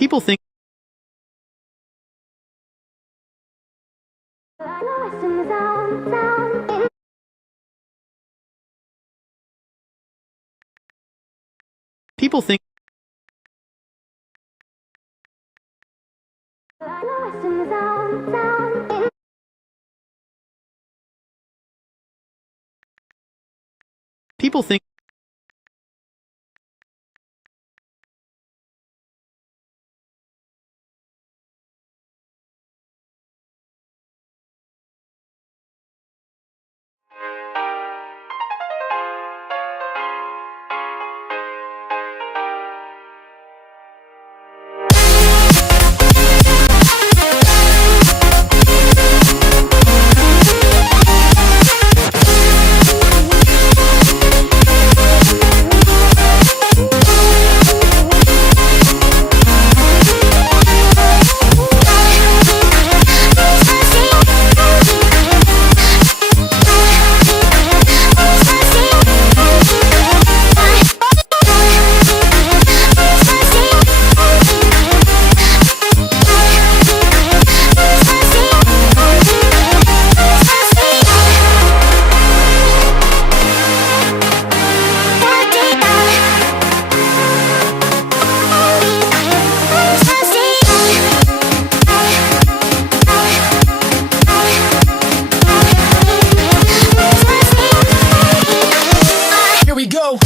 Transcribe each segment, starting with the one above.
People think People think People think Here we go.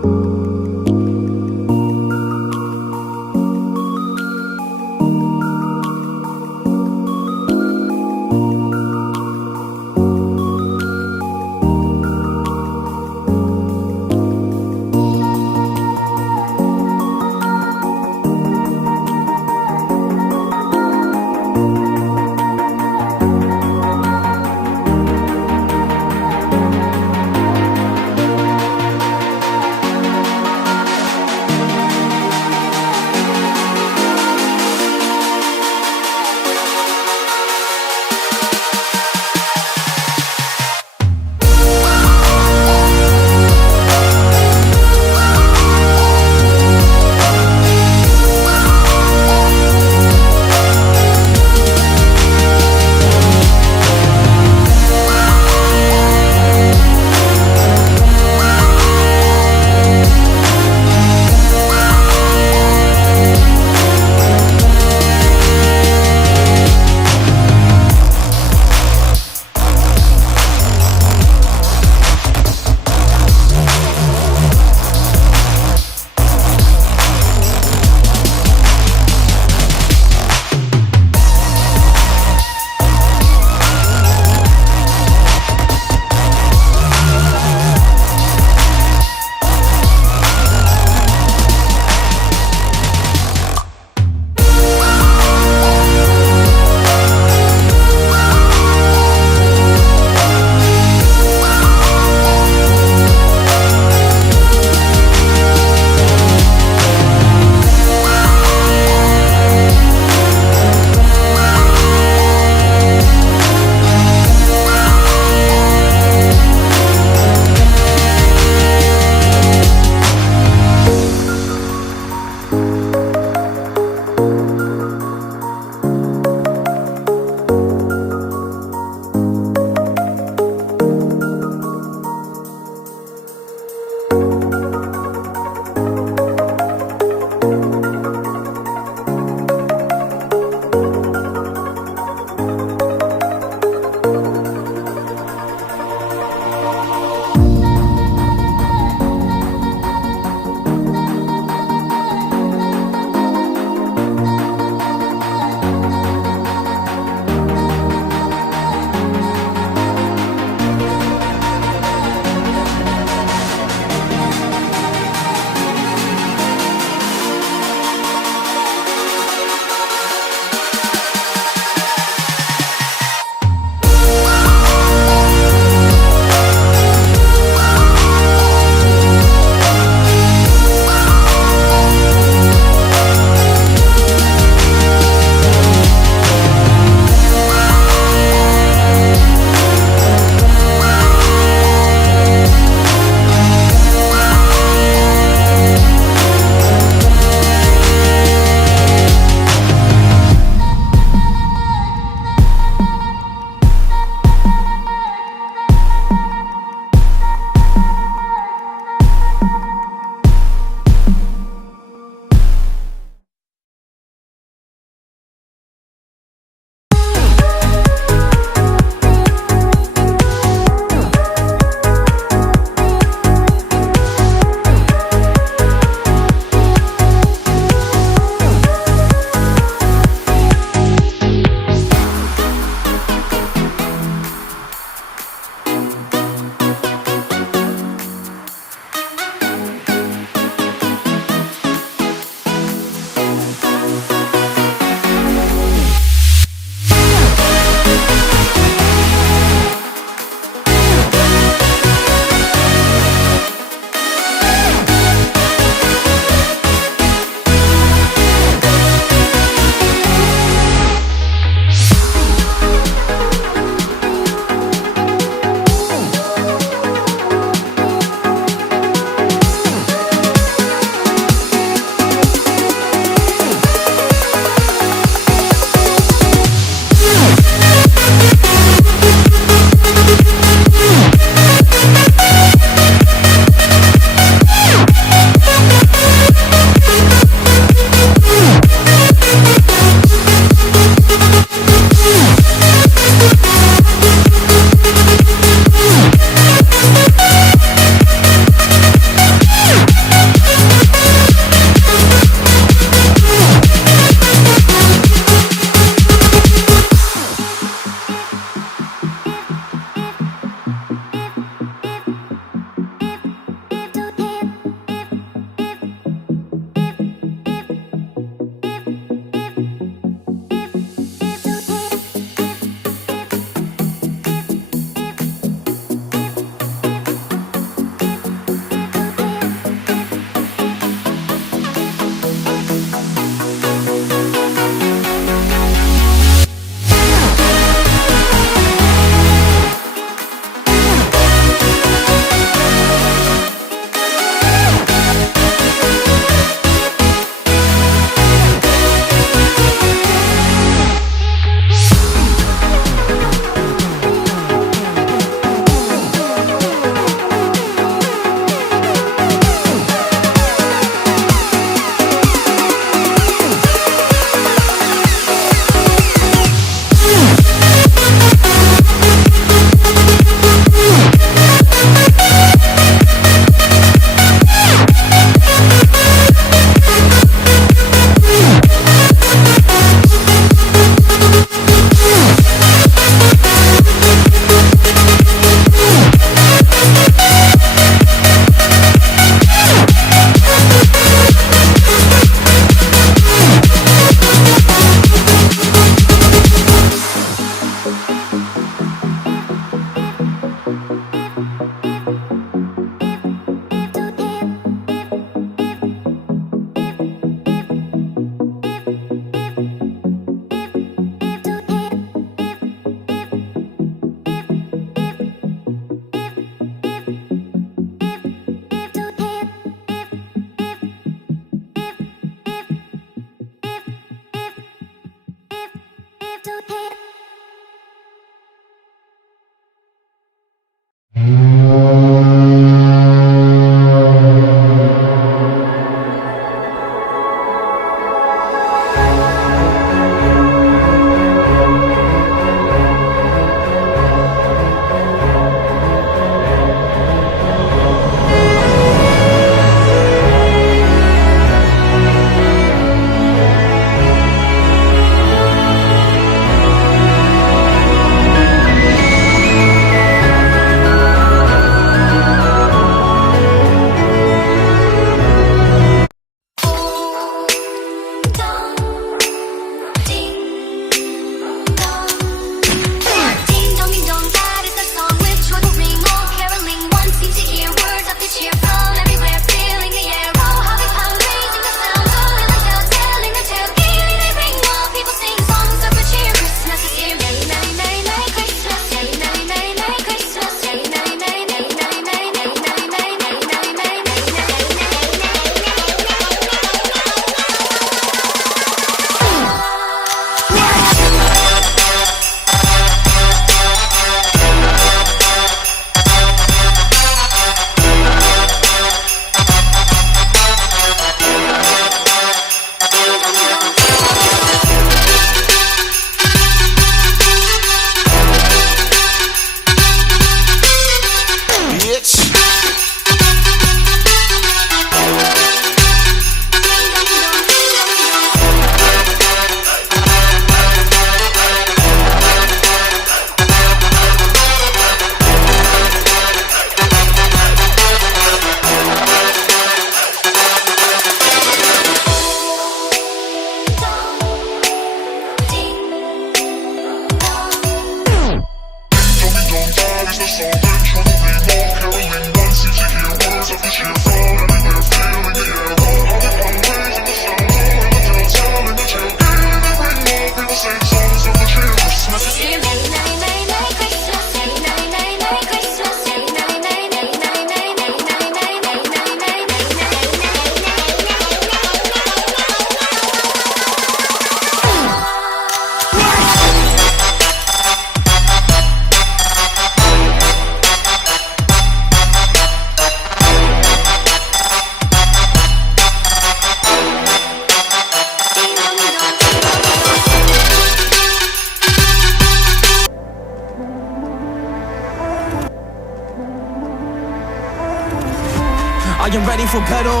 I am ready for battle,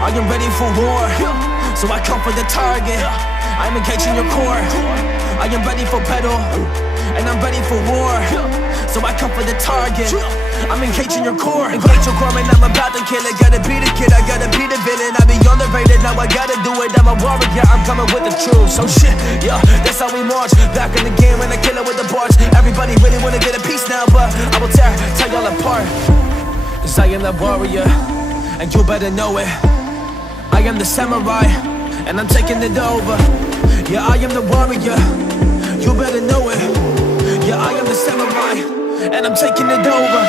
I am ready for war. So I come for the target, I'm engaging your core. I am ready for battle, and I'm ready for war. So I come for the target, I'm engaging your core. Engage your core, man, I'm about to kill it. Gotta be the kid, I gotta be the villain. I be underrated, now I gotta do it. I'm a warrior, I'm coming with the truth. So shit, yeah, that's how we march. Back in the game when I kill it with the bars. Everybody really wanna get a piece now, but I will tear y'all apart. Cause I am the warrior, and you better know it. I am the samurai, and I'm taking it over. Yeah, I am the warrior, you better know it. Yeah, I am the samurai, and I'm taking it over.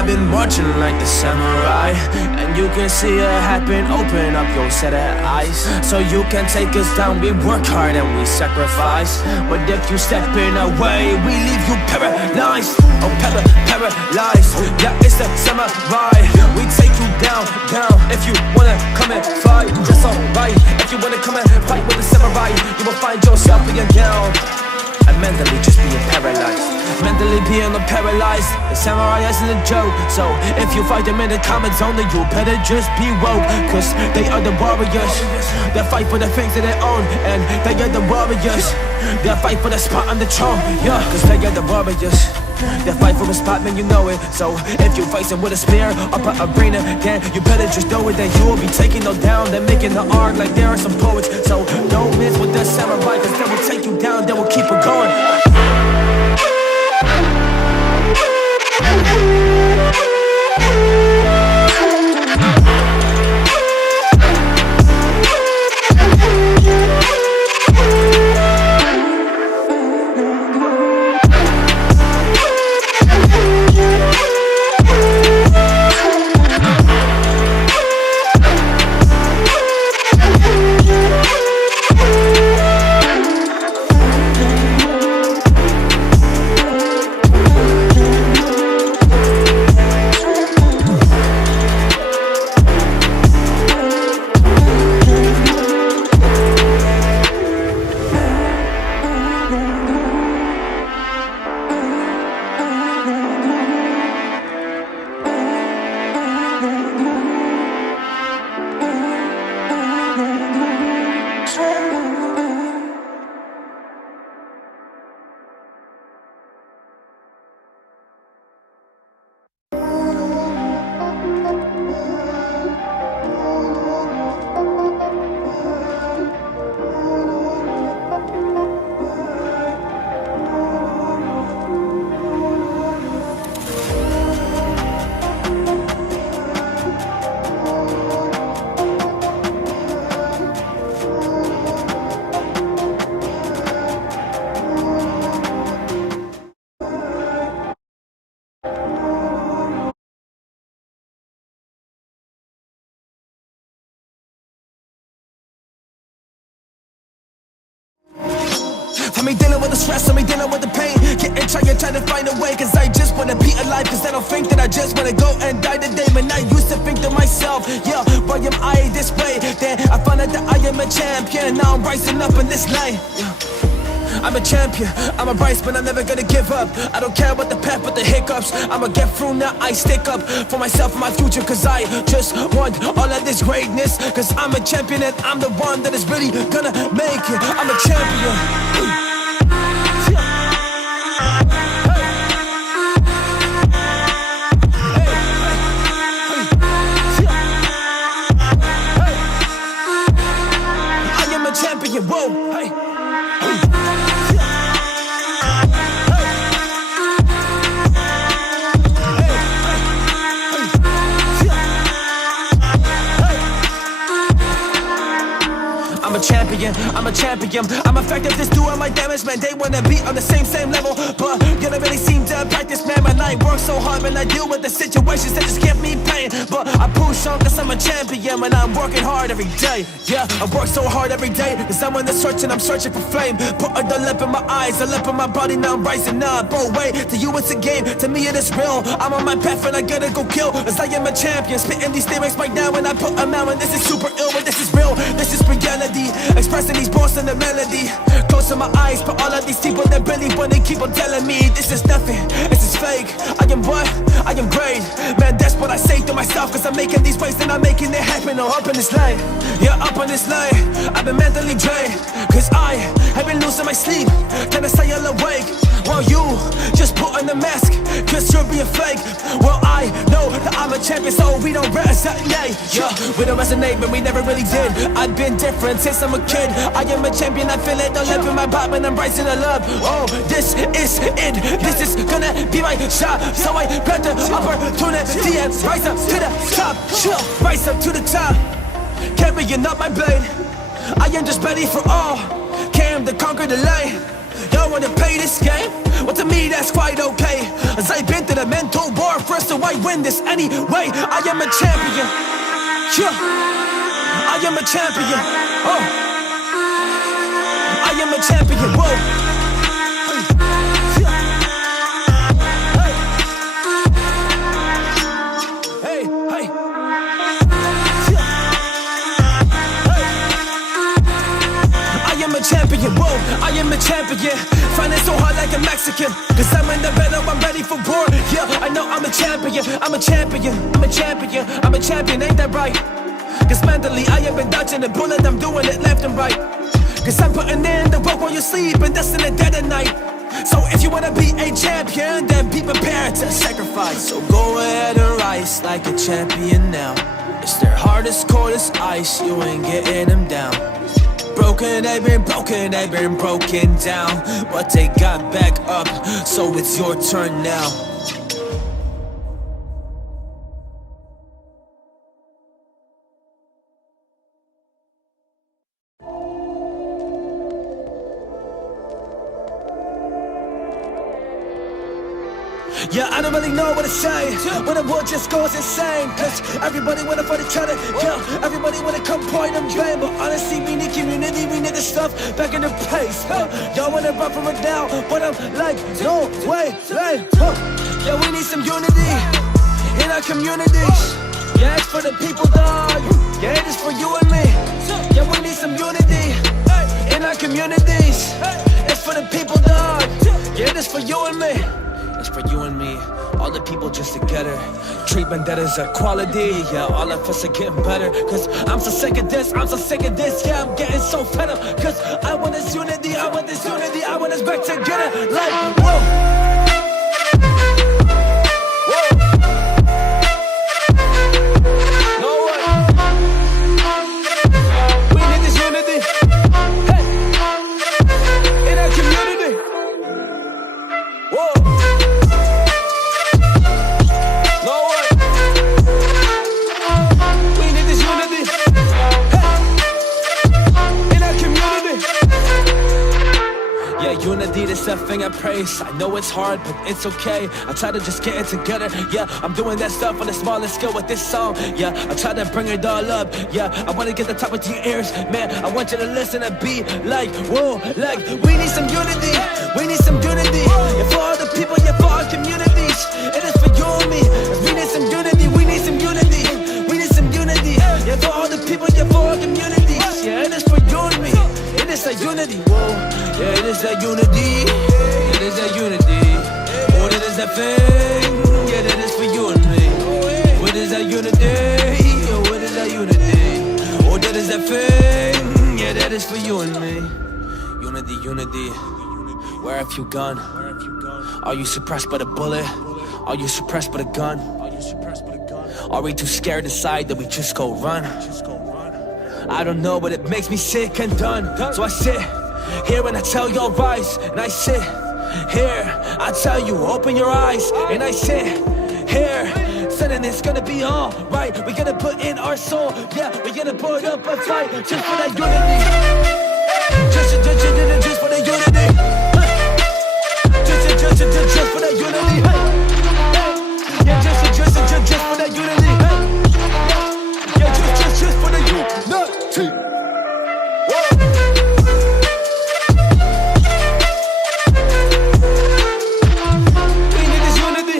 I've been marching like the samurai, and you can see it happen. Open up your set of eyes, so you can take us down. We work hard and we sacrifice, but if you step in our way, we leave you paralyzed. Oh, paralyzed. Yeah, it's the samurai. We take you down. If you wanna come and fight, that's alright. If you wanna come and fight with the samurai, you will find yourself being down. And mentally just being paralyzed, mentally being paralyzed. The samurai isn't a joke, so if you fight them in the comment zone, then you better just be woke. Cause they are the warriors, they fight for the things that they own. And they are the warriors, they fight for the spot on the throne. Yeah, cause they are the warriors, they fight for a spot, man, you know it. So if you face them with a spear up an arena, then you better just know it, that you will be taking them down. They're making the art like there are some poets, so don't miss with the samurai, cause they will take you down, they will keep it going. I me dealing with the stress, I me dealing with the pain. Trying to find a way, cause I just wanna be alive. Cause I don't think that I just wanna go and die today. Man, I used to think to myself, yeah, why am I this way? Then I found out that I am a champion. Now I'm rising up in this light, yeah. I'm a champion, I'm a rise, but I'm never gonna give up. I don't care about the path, but the hiccups. I'ma get through now, I stick up for myself and my future. Cause I just want all of this greatness. Cause I'm a champion and I'm the one that is really gonna make it. I'm a champion. Champion, whoa, hey, champion, I'm a champion. I'm effective, this doing my damage, man. They wanna be on the same level, but you don't really seem to practice, man. Man, I work so hard, man, I deal with the situations that just give me pain, but I push on cause I'm a champion, and I'm working hard every day. Yeah, I work so hard every day, cause I'm on the search and I'm searching for flame. Put the lip in my eyes, the lip in my body, now I'm rising up. Oh wait, to you it's a game, to me it is real. I'm on my path and I gotta go kill, cause I am a champion. Spitting these lyrics right now and I put them out, and this is super ill, but this is real, this is reality. Expressing these bars in the melody. Close to my eyes, but all of these people that really wanna keep on telling me this is nothing, this is fake. I am what? I am great. Man, that's what I say to myself, cause I'm making these waves and I'm making it happen. Oh, up in this lane, yeah, up in this lane. I've been mentally drained, cause I have been losing my sleep. Can I say I'll awake? While you just put on the mask, cause you're being fake. Well, I know that I'm a champion, so we don't resonate. Yeah, we don't resonate, but we never really did. I've been different since I'm a kid. I am a champion, I feel it, I live in my pop, and I'm rising to love. Oh, this is it, this is gonna be my shot. So I grab the opportunity and rise up to the top. Rise up to the top, carrying up my blade. I am just ready for all, came to conquer the light. Y'all wanna play this game? Well, to me that's quite okay, as I've been through the mental warfare, so I win this anyway. I am a champion, yeah, I am a champion. Oh, I am a champion, whoa. Champion, whoa, I am a champion. Find it so hard like a Mexican, cause I'm in the battle, I'm ready for war. Yeah, I know I'm a champion, I'm a champion, I'm a champion, I'm a champion, ain't that right? Cause mentally I have been dodging the bullet, I'm doing it left and right. Cause I'm putting in the work while you sleep, and that's in the dead of night. So if you wanna be a champion, then be prepared to sacrifice. So go ahead and rise like a champion now. It's their hardest core is ice, you ain't getting them down. Broken, they've been broken down, but they got back up, so it's your turn now. Yeah, I don't really know what to say when the world just goes insane, cause everybody wanna fight each other. Yeah, everybody wanna come point and blame, but honestly we need community, we need the stuff back in the place. Y'all wanna run from it now, but I'm like, no way, yeah, we need some unity in our communities. Yeah, it's for the people, dog. Yeah, it is for you and me. Yeah, we need some unity in our communities. It's for the people, dog. Yeah, it is for you and me. It's for you and me, all the people just together. Treatment that is equality, yeah, all of us are getting better. Cause I'm so sick of this, I'm so sick of this, yeah, I'm getting so fed up. Cause I want this unity, I want this unity, I want us back together. Like, whoa. Unity is something I praise. I know it's hard, but it's okay. I try to just get it together. Yeah, I'm doing that stuff on a smaller scale with this song. Yeah, I try to bring it all up. Yeah, I wanna get the top of your ears. Man, I want you to listen and be like, whoa, like, we need some unity. We need some unity. Yeah, for all the people, yeah, for our communities. It is for you and me. We need some unity. We need some unity. We need some unity. Yeah, for all the people, yeah, for our communities. Yeah, it is for you and me. It is a unity. Whoa. Yeah, it is that unity, it is that unity. Oh, that is that thing, yeah, that is for you and me. What is that unity, oh, what is that unity. Oh, that is that thing, yeah, that is for you and me. Unity, unity, where have you gone? Are you suppressed by the bullet? Are you suppressed by the gun? Are we too scared inside that we just go run? I don't know, but it makes me sick and done. So I sit here and I tell you rise, and I sit here, I tell you open your eyes, and I sit here, saying it's gonna be alright. We're gonna put in our soul, yeah, we're gonna put up a fight just for that unity. Just for the unity. Just for the unity. Yeah, just for the unity. Yeah, just for the unity. We need this unity.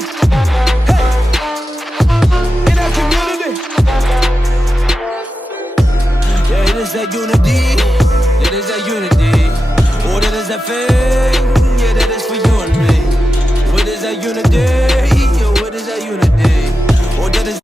Hey, in our community. Yeah, it is that unity. It is that unity. Oh, that is that thing. Yeah, that is for you and me. What is that unity? Yeah, what is that unity? Oh, that is.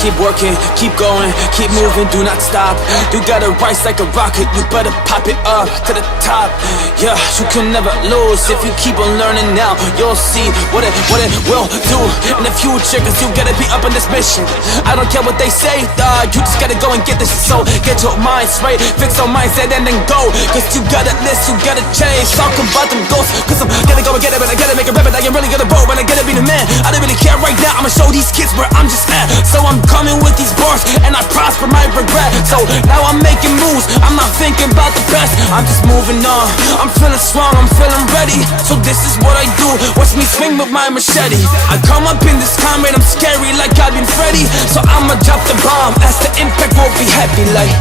keep working, keep going, keep moving, do not stop. You gotta rise like a rocket, you better pop it up to the top. Yeah, you can never lose if you keep on learning now. You'll see what it will do in the future, cause you gotta be up on this mission. I don't care what they say, dawg, you just gotta go and get this. So get your mind straight, fix your mindset and then go. Cause you gotta list, you gotta change. Talk about them ghosts, cause I'm gonna go and get it, but I gotta make a rabbit. I ain't really gonna roll, but I gotta be the man. I don't really care right now, I'ma show these kids where I'm just at. So I'm coming with these bars, and I prosper my regret. So now I'm making moves, I'm not thinking about the past. I'm just moving on, I'm feeling strong, I'm feeling ready. So this is what I do, watch me swing with my machete. I come up in this comrade, I'm scary like I've been Freddy. So I'ma drop the bomb, as the impact won't be happy like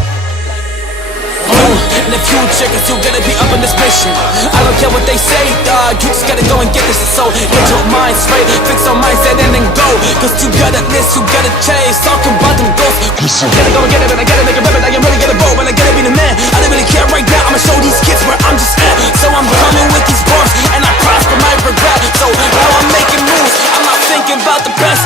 in the future, cause you gotta be up on this mission. I don't care what they say, dawg, you just gotta go and get this. So get your mind straight, fix your mindset and then go. Cause you gotta list, you gotta change. Talking about them ghosts, I gotta go and get it, but I gotta make a rabbit. I ain't really gonna roll, but I gotta be the man. I don't really care right now, I'ma show these kids where I'm just at. So I'm coming with these bars, and I prosper my regret. So now I'm making moves, I'm not thinking about the best.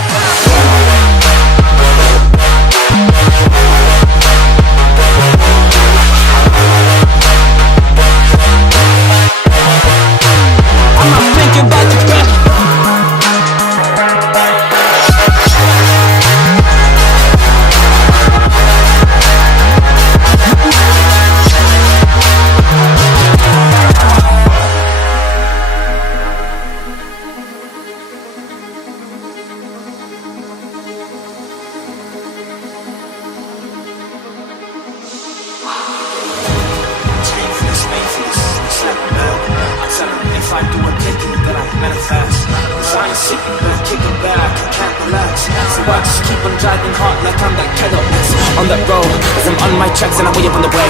I'm not thinking about the best. If I do a kicking, then I manifest. Cause I ain't sitting back, kicking back, I can't relax. So I just keep on driving hard like I'm that kettle on that road, as I'm on my tracks and I'm way up on the way.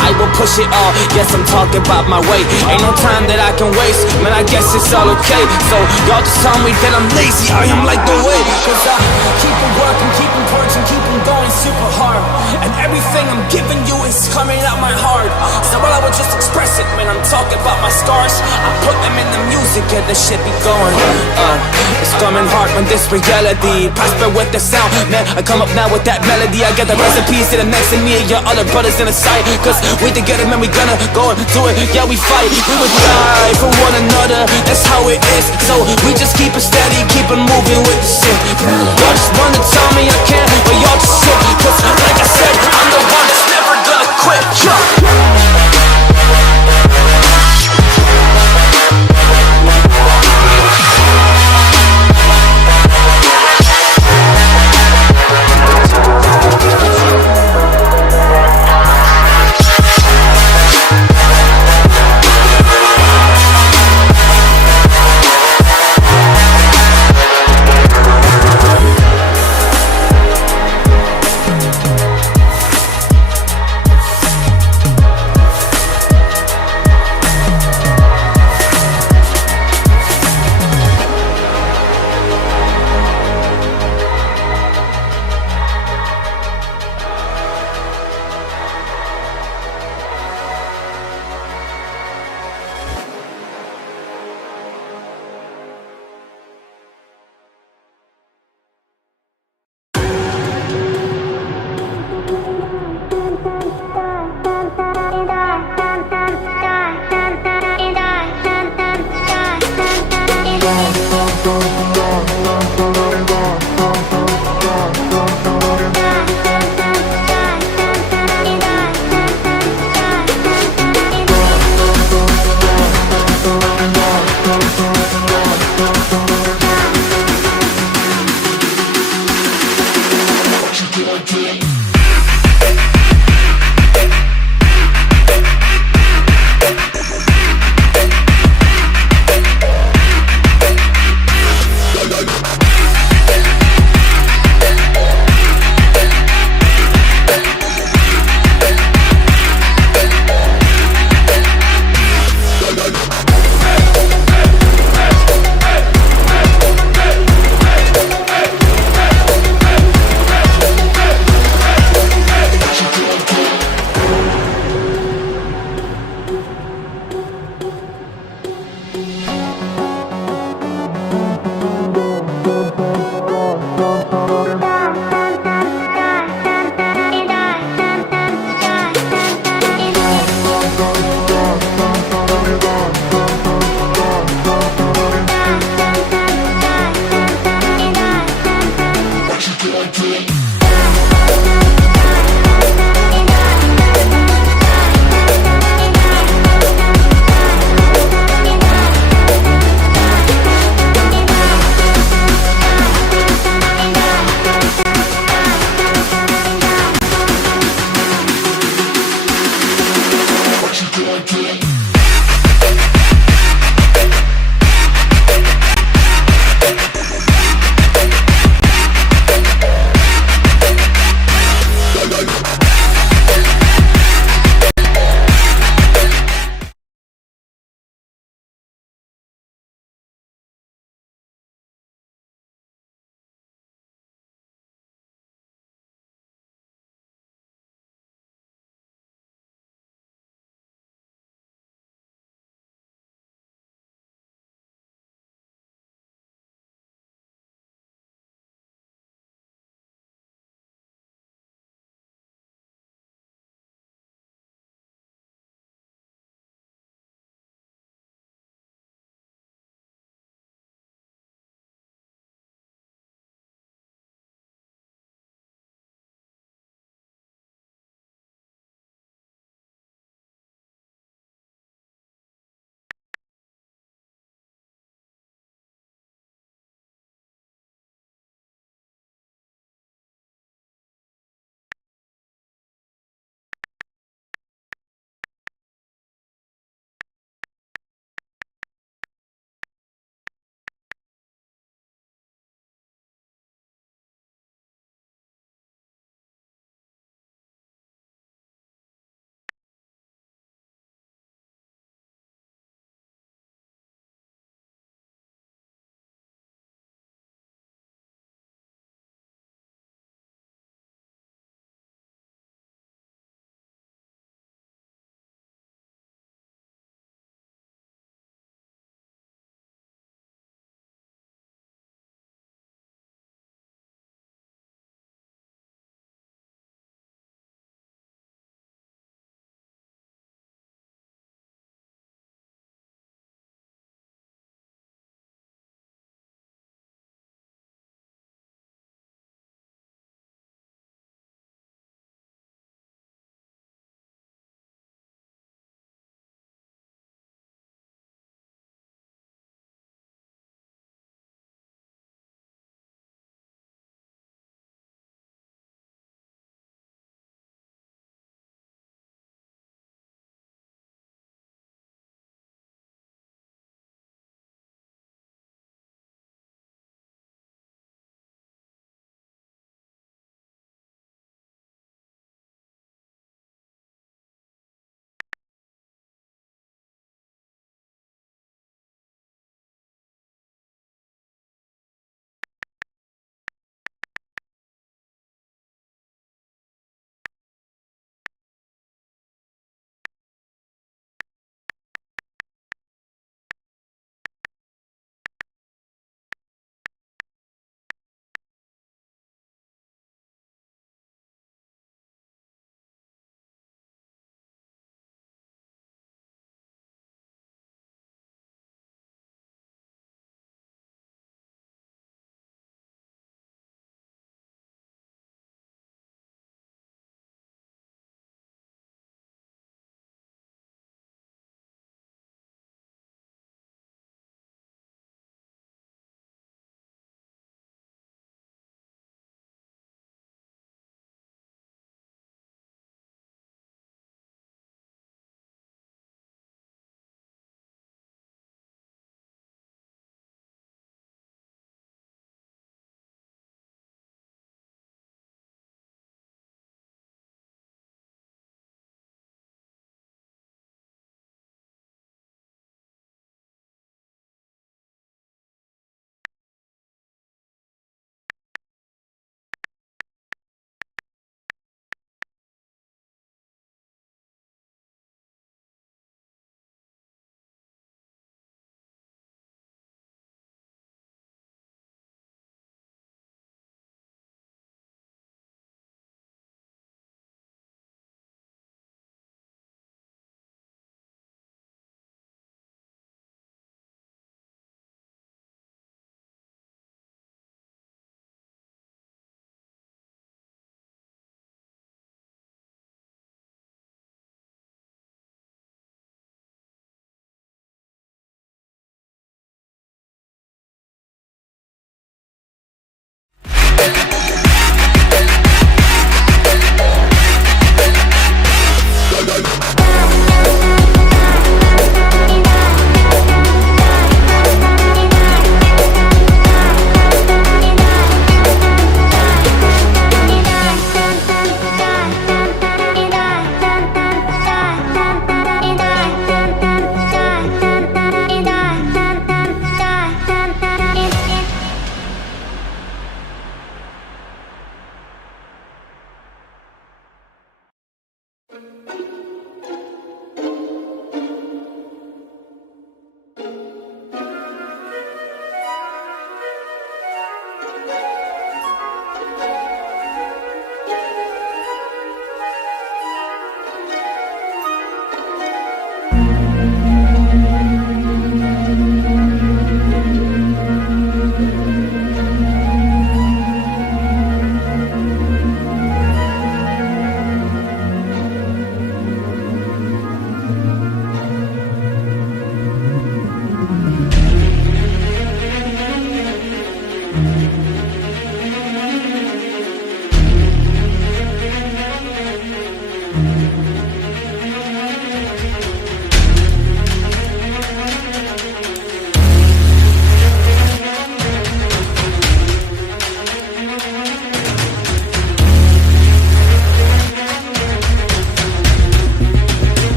I will push it all, yes I'm talking about my way. Ain't no time that I can waste, man I guess it's all okay. So y'all just tell me that I'm lazy, I am like the way. Cause I keep on working, keep on purging, keep on going super hard. And everything I'm giving you is coming out my heart. So while I would just express it, man I'm talking about my scars. I put them in the music and the shit be going. It's coming hard when this reality prosper with the sound, man I come up now with that melody. I got the recipes to the next to me and your other brothers in the sight. Cause we together, man, we gonna go and do it. Yeah, we fight, we would die for one another. That's how it is. So we just keep it steady, keep it moving with the shit. Y'all just wanna tell me I can't, but y'all just shit. Cause like I said, I'm the one that's never gonna quit.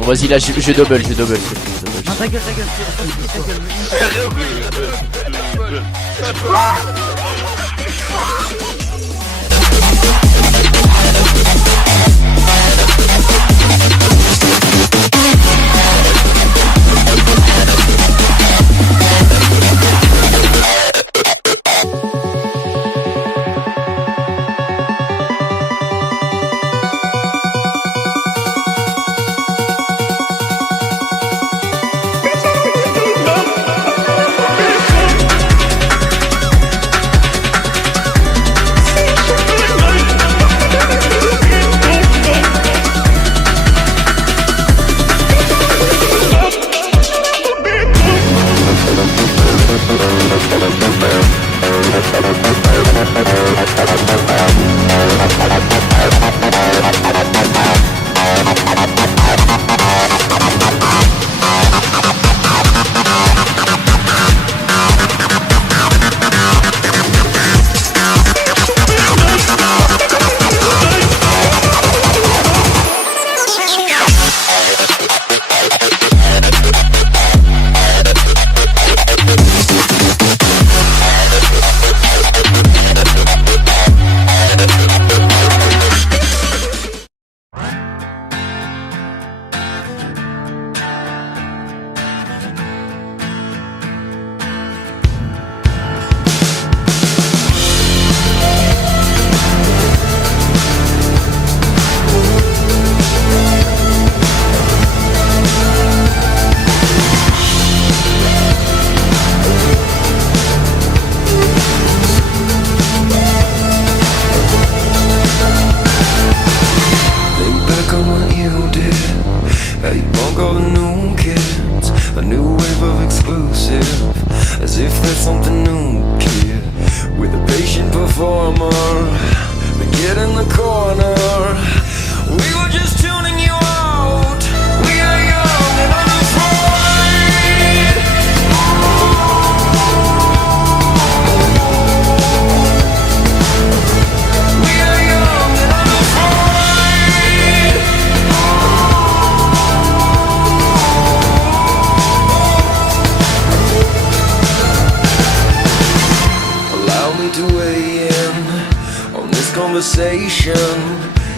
Bon, vas-y, là, je double, je double. Non, ta gueule, ta gueule,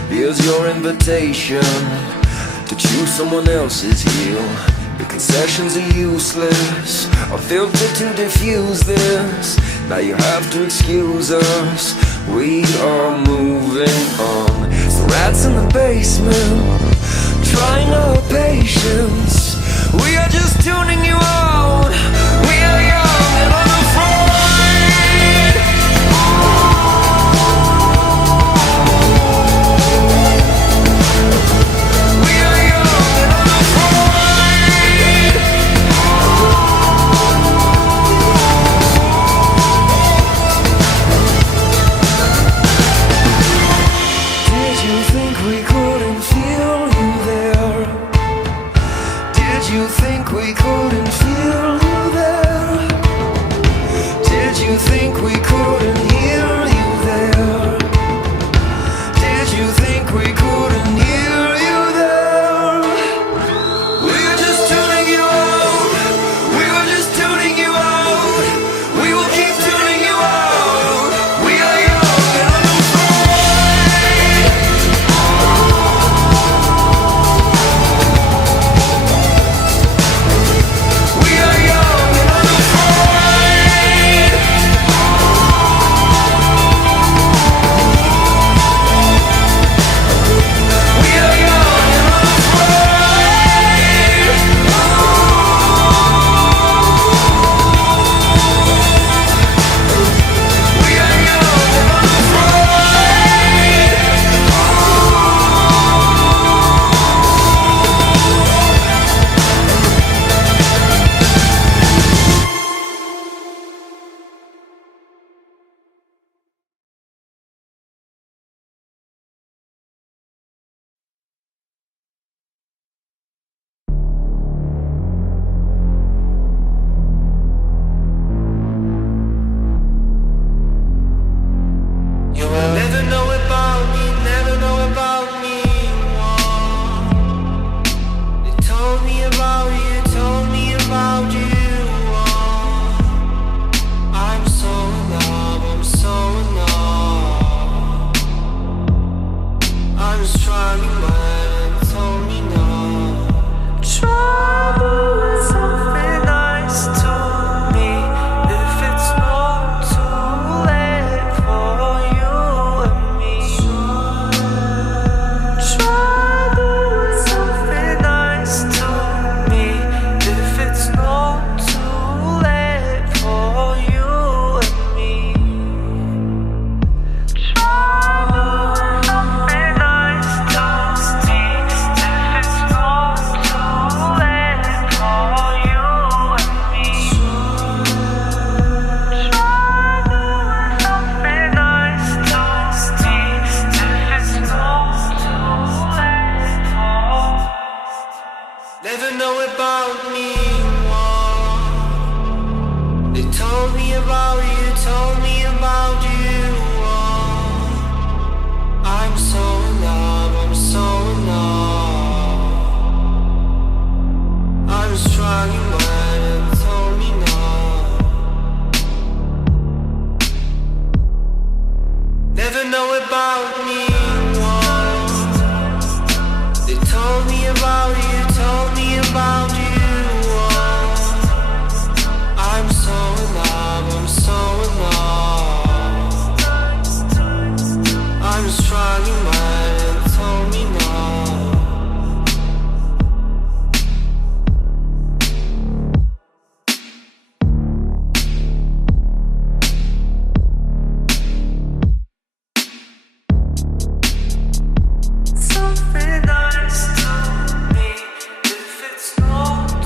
Here's your invitation to choose someone else's heel. Your concessions are useless, a filter to diffuse this. Now you have to excuse us, we are moving on. So rats in the basement, trying our patience. We are just tuning you out. We are young and unafraid. Did you think we couldn't feel you Never know about me. Oh. They told me about you, told me about you. Oh. I'm so in love, I'm so in love. I'm struggling when it told me no. Never know about me. They told me about you, told me about you. Oh, I'm so in love, I'm so in love. I'm struggling when it told me no. Something nice told me if it's not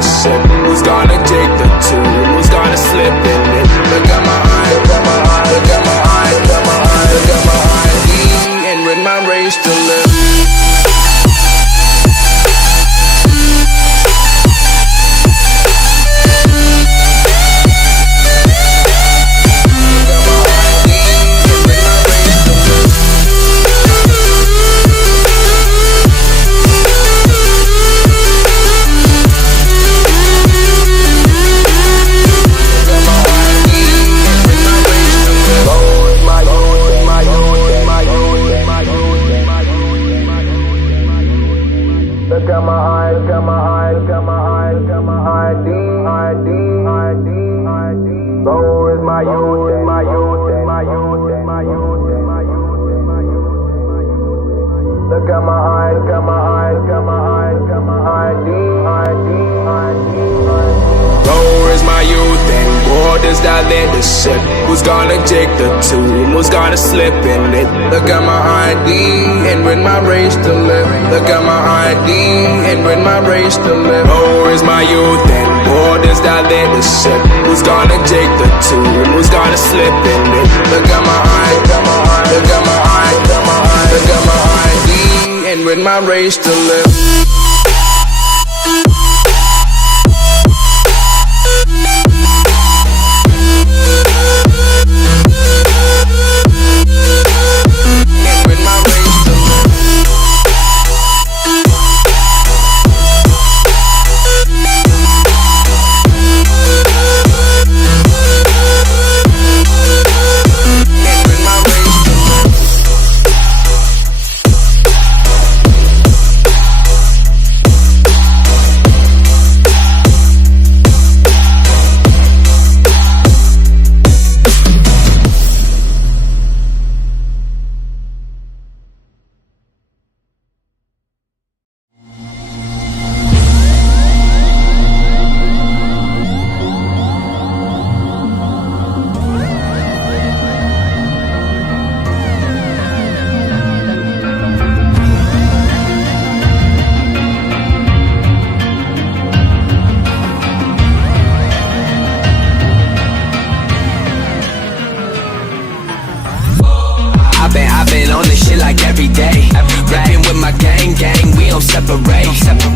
the sip? Who's gonna take the two? Who's gonna slip in it? Look at my eye, look at my eye, look at my eye, look at my eye, look at my eye. And with my race to live. Who's gonna take the two? Who's gonna slip in it? Look at my ID and win my race to live. Look at my ID and win my race to live. Oh, is my youth and borders that they the ship? Who's gonna take the two? Who's gonna slip in it? Look at my eye, look at my eye, look at my eye, look at my eye, look at my ID and win my race to live.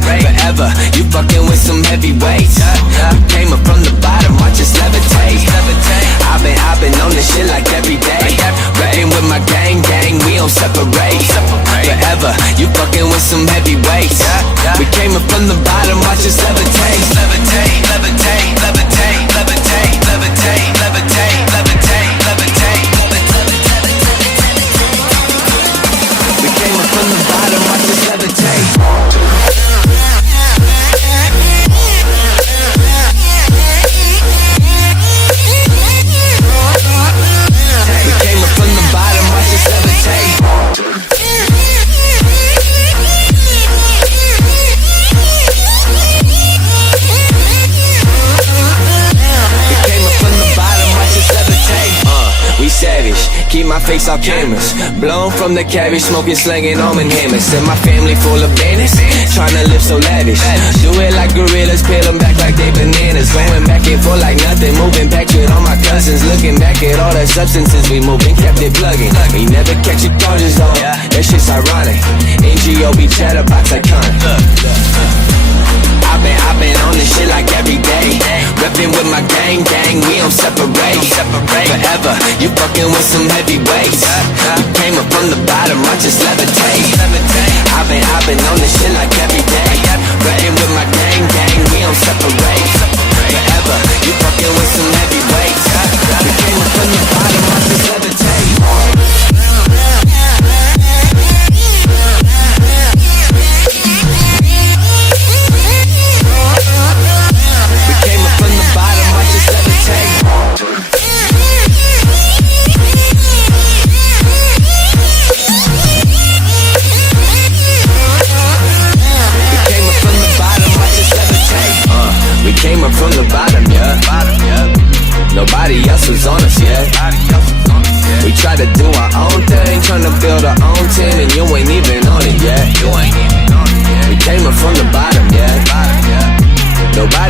Forever, you fucking with some heavyweights. Came up from the bottom, watch us levitate. I've been on this shit like every day. Rapping with my gang, we don't separate. Forever, you fucking with some heavyweights. We came up from the bottom, watch us levitate. Levitate, levitate, levitate, levitate, levitate, levitate, levitate, levitate. We came up from the bottom, watch us levitate. Keep my face off cameras. Blown from the cabbage, smoking, slanging arm and hammers. And my family full of banners, tryna live so lavish. Do it like gorillas, peel them back like they bananas. Going back and forth like nothing, moving back with all my cousins. Looking back at all the substances we moving, kept it plugging. We never catch your charges on, that shit's ironic. NGOB chatterbox iconic. I've been on this shit like every day. Reppin' with my gang, we don't separate. Forever, you fucking with some heavyweights. You came up from the bottom, I just levitate. I've been on this shit like every day. Reppin' with my gang, we don't separate. Forever, you fucking with some heavyweights. You came up from the bottom, I just levitate. From the bottom, yeah. Nobody else was on us yet. We try to do our own thing, tryna build our own team, and you ain't even on it yet. We came up from the bottom, yeah. Nobody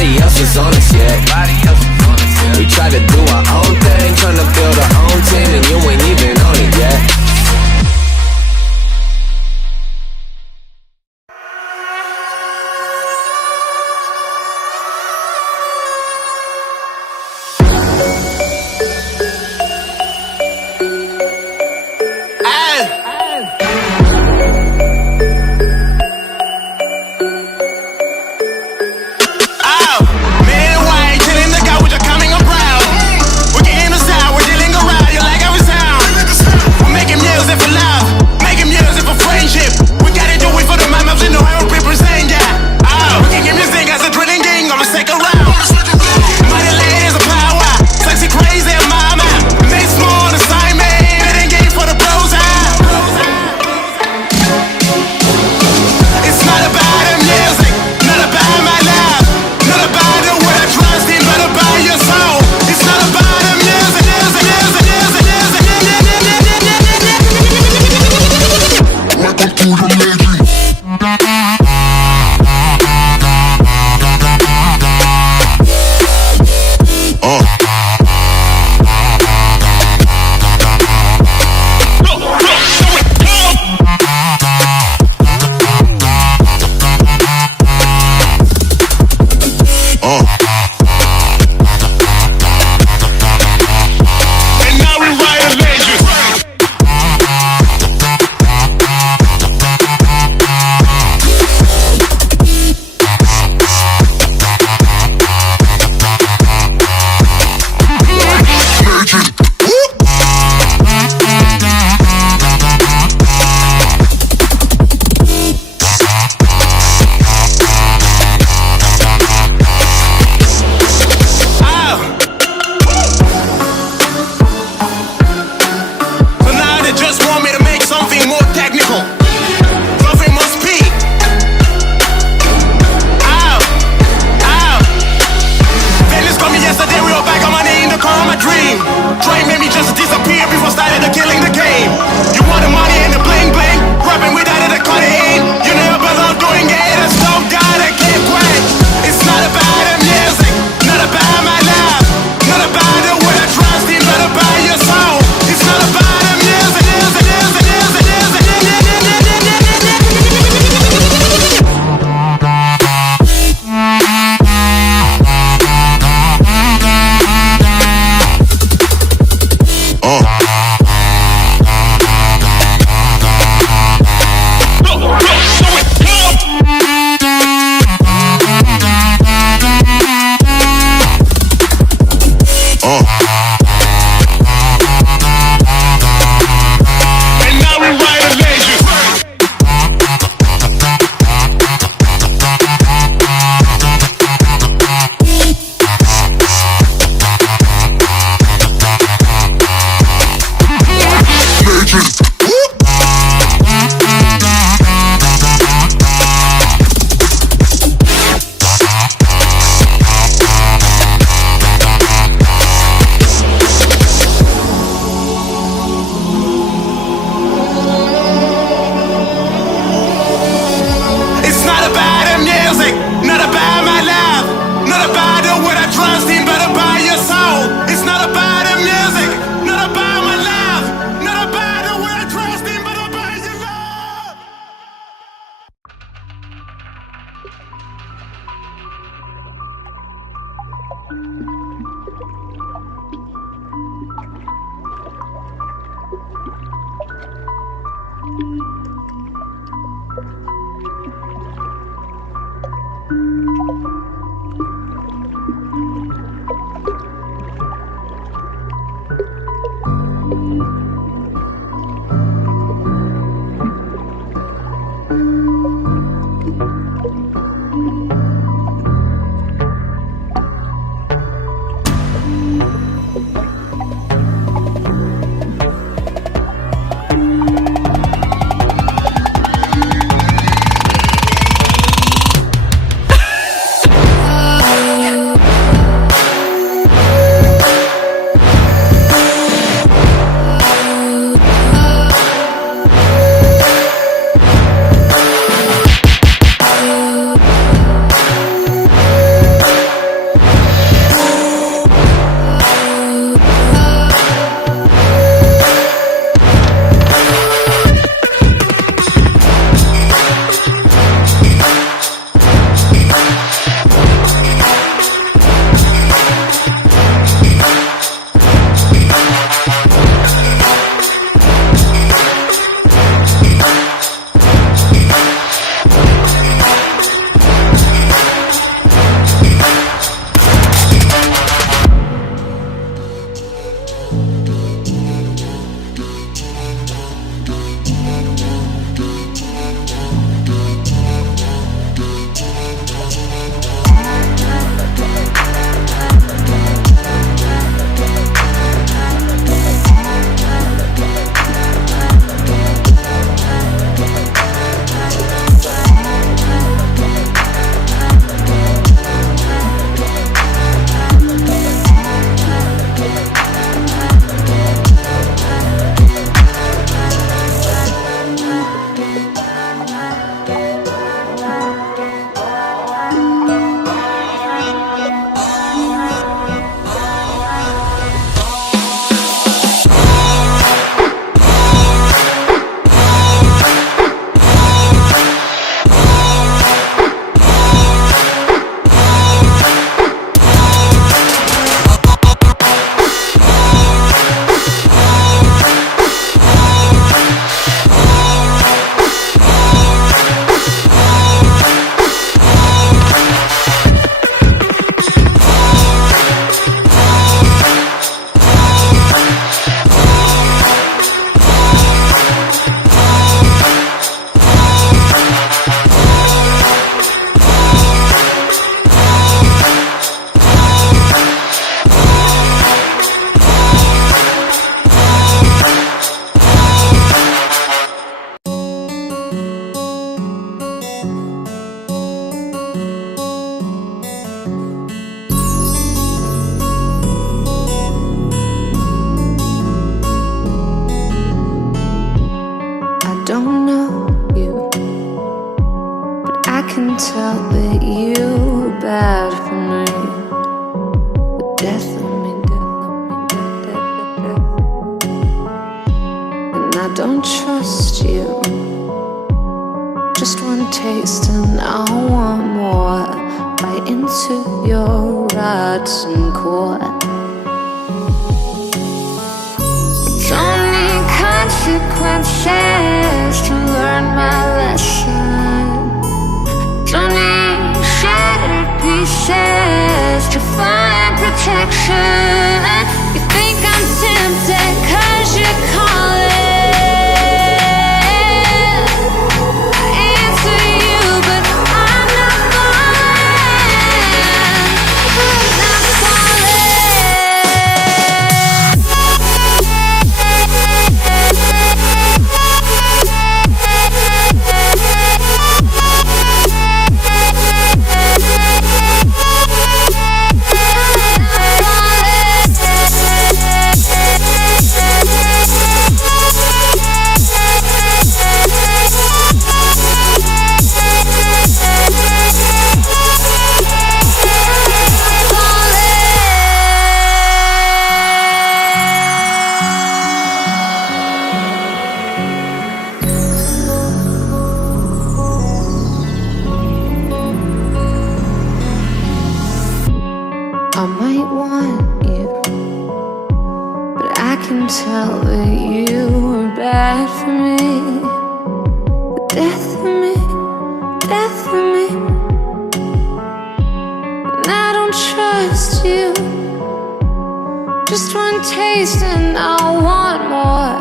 can tell that you were bad for me. The death of me, death. And I don't trust you. Just one taste and I want more. Bite into your rods and core. Don't need consequences to learn my lesson. Don't need shattered pieces to find protection. You think I'm tempted 'cause you're calling. I answer you, but I'm not falling. I'm not I might want you, but I can tell that you were bad for me. The death of me, death of me. And I don't trust you. Just one taste and I want more.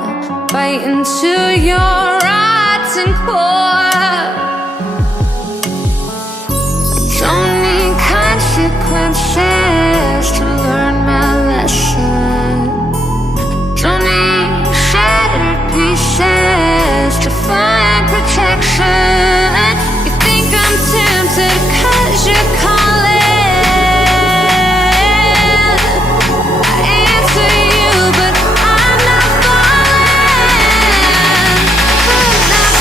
Bite into your rods and core. Don't need consequences to learn my lesson. Don't need shattered pieces to find protection. You think I'm tempted 'cause you're calling. I answer you, but I'm not falling. I'm not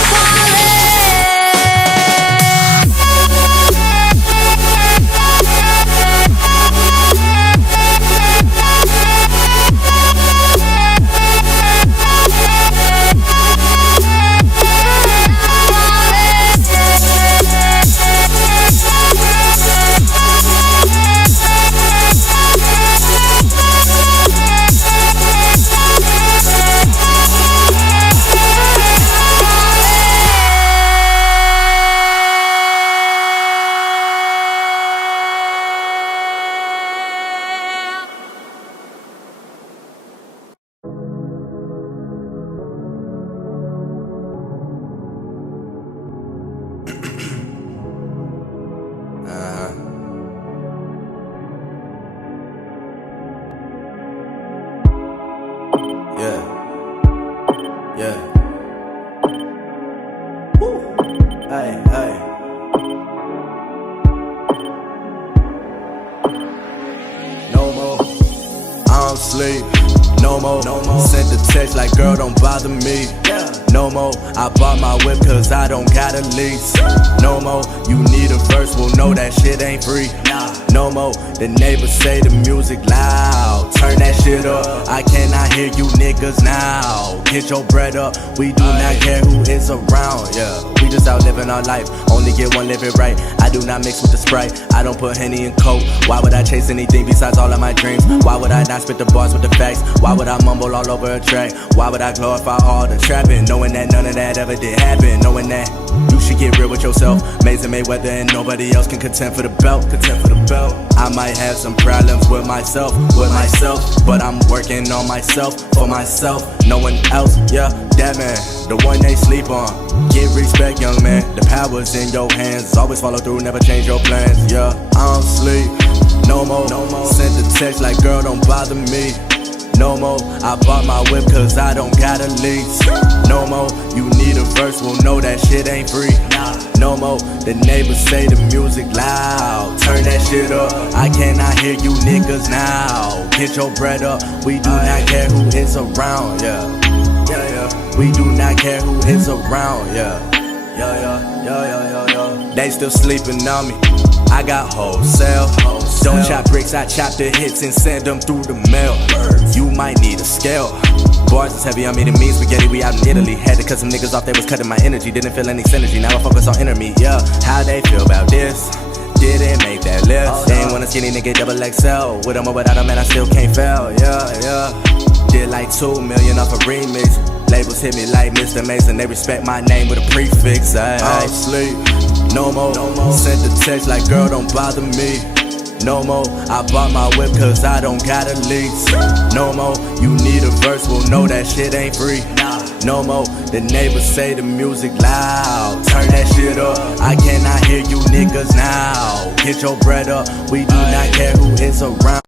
Yeah. Woo. Hey, hey. No more. I'm asleep. No more. Sent the text like, girl, don't bother me. No more. I bought my whip 'cause I don't got a lease. No more. You need a verse, well, no, that shit ain't free. No more. The neighbors say the music loud. Turn that shit up. I cannot hear you niggas now. Get your bread up. We do not care who is around. Yeah, we just out living our life. Only get one, live it right. I do not mix with the Sprite. I don't put Henny in Coke. Why would I chase anything besides all of my dreams? Why would I not spit the bars with the facts? Why would I mumble all over a track? Why would I glorify all the trapping? Knowing that none of that ever did happen. Knowing that you should get real with yourself. Mason Mayweather and nobody else can contend for the belt. I might have some problems with myself, but I'm working on myself, for myself, no one else. Yeah, that man, the one they sleep on. Get respect, young man. The power's in your hands. Always follow through, never change your plans. Yeah, I don't sleep. No more. Sent the text like, girl, don't bother me. No more. I bought my whip 'cause I don't got a lease. No more. You need a verse, well, no, that shit ain't free. No more. The neighbors say the music loud. Turn that shit up. I cannot hear you niggas now. Get your bread up. We do not care who is around. Yeah. We do not care who is around. Yeah. They still sleeping on me. I got wholesale. Don't chop bricks, I chop the hits and send them through the mail. You might need a scale. Bars is heavy on me, the mean spaghetti, we out in Italy. Had to cut some niggas off, they was cutting my energy. Didn't feel any synergy, now I focus on inner me, yeah. How they feel about this? Didn't make that list. They ain't want a skinny nigga double XL. With them or without them, man, I still can't fail, yeah. Did like 2 million off a remix. Labels hit me like Mr. Mason, they respect my name with a prefix. I sleep, no more. Sent the text like, girl, don't bother me. No more, I bought my whip cause I don't got a lease. No more, you need a verse, well no that shit ain't free. No more, the neighbors say the music loud. Turn that shit up, I cannot hear you niggas now. Get your bread up, we do not care who is around.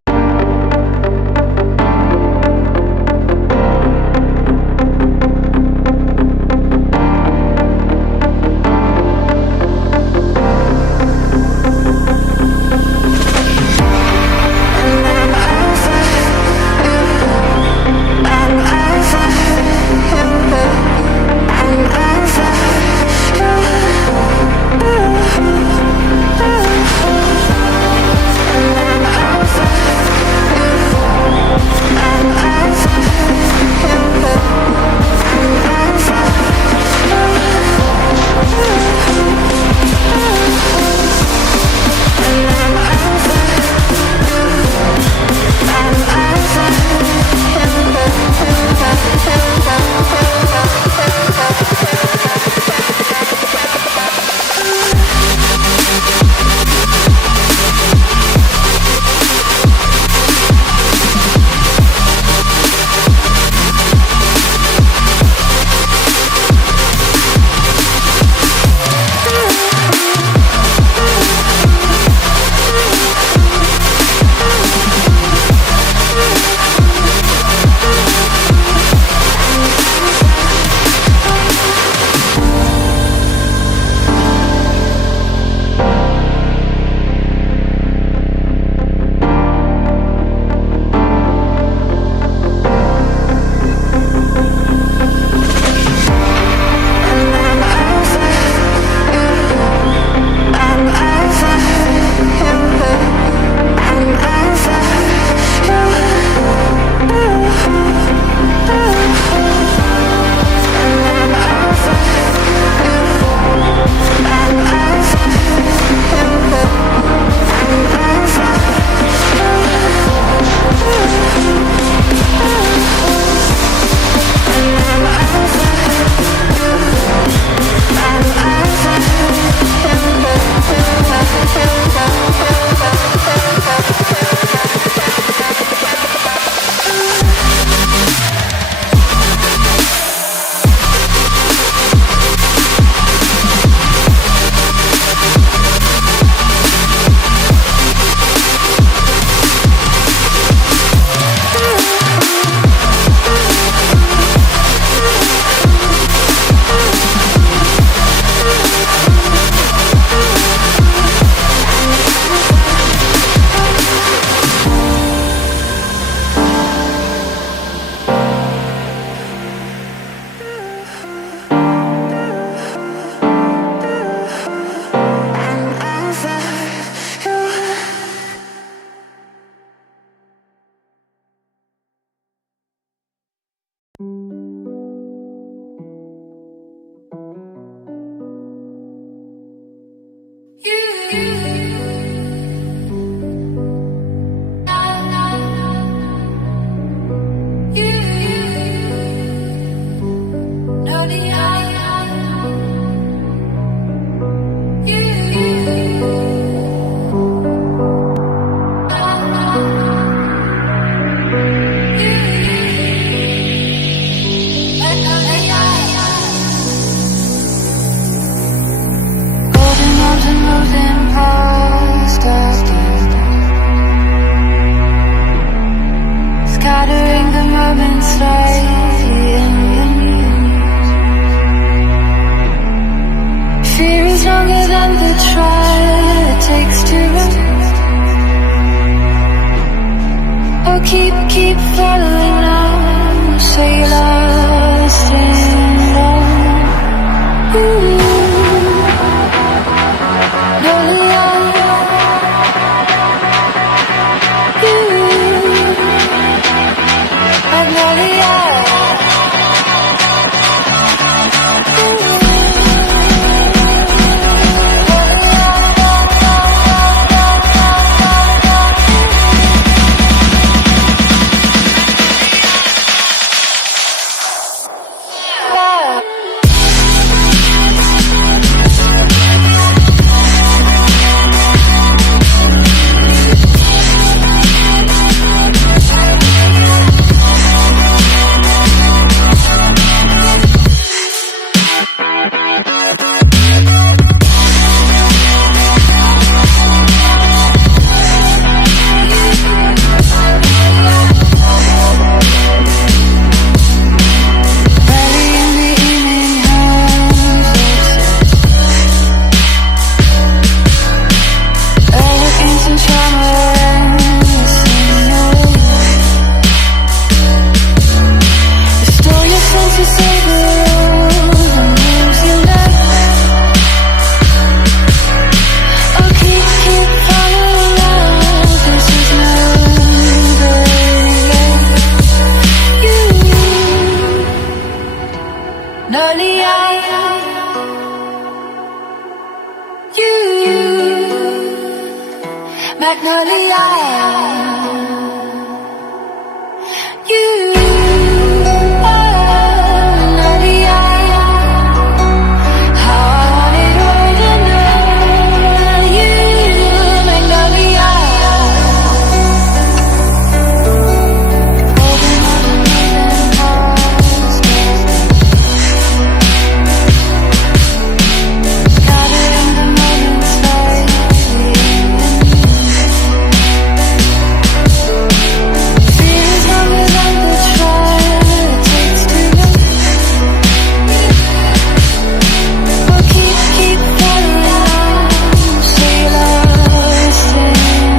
Keep following on, so you're lost in love. Magnolia, you are Nadia. How I wanted all to know you, Magnolia. Gathering the moments feels longer than the trial it takes to know. We'll keep falling on, say love, staying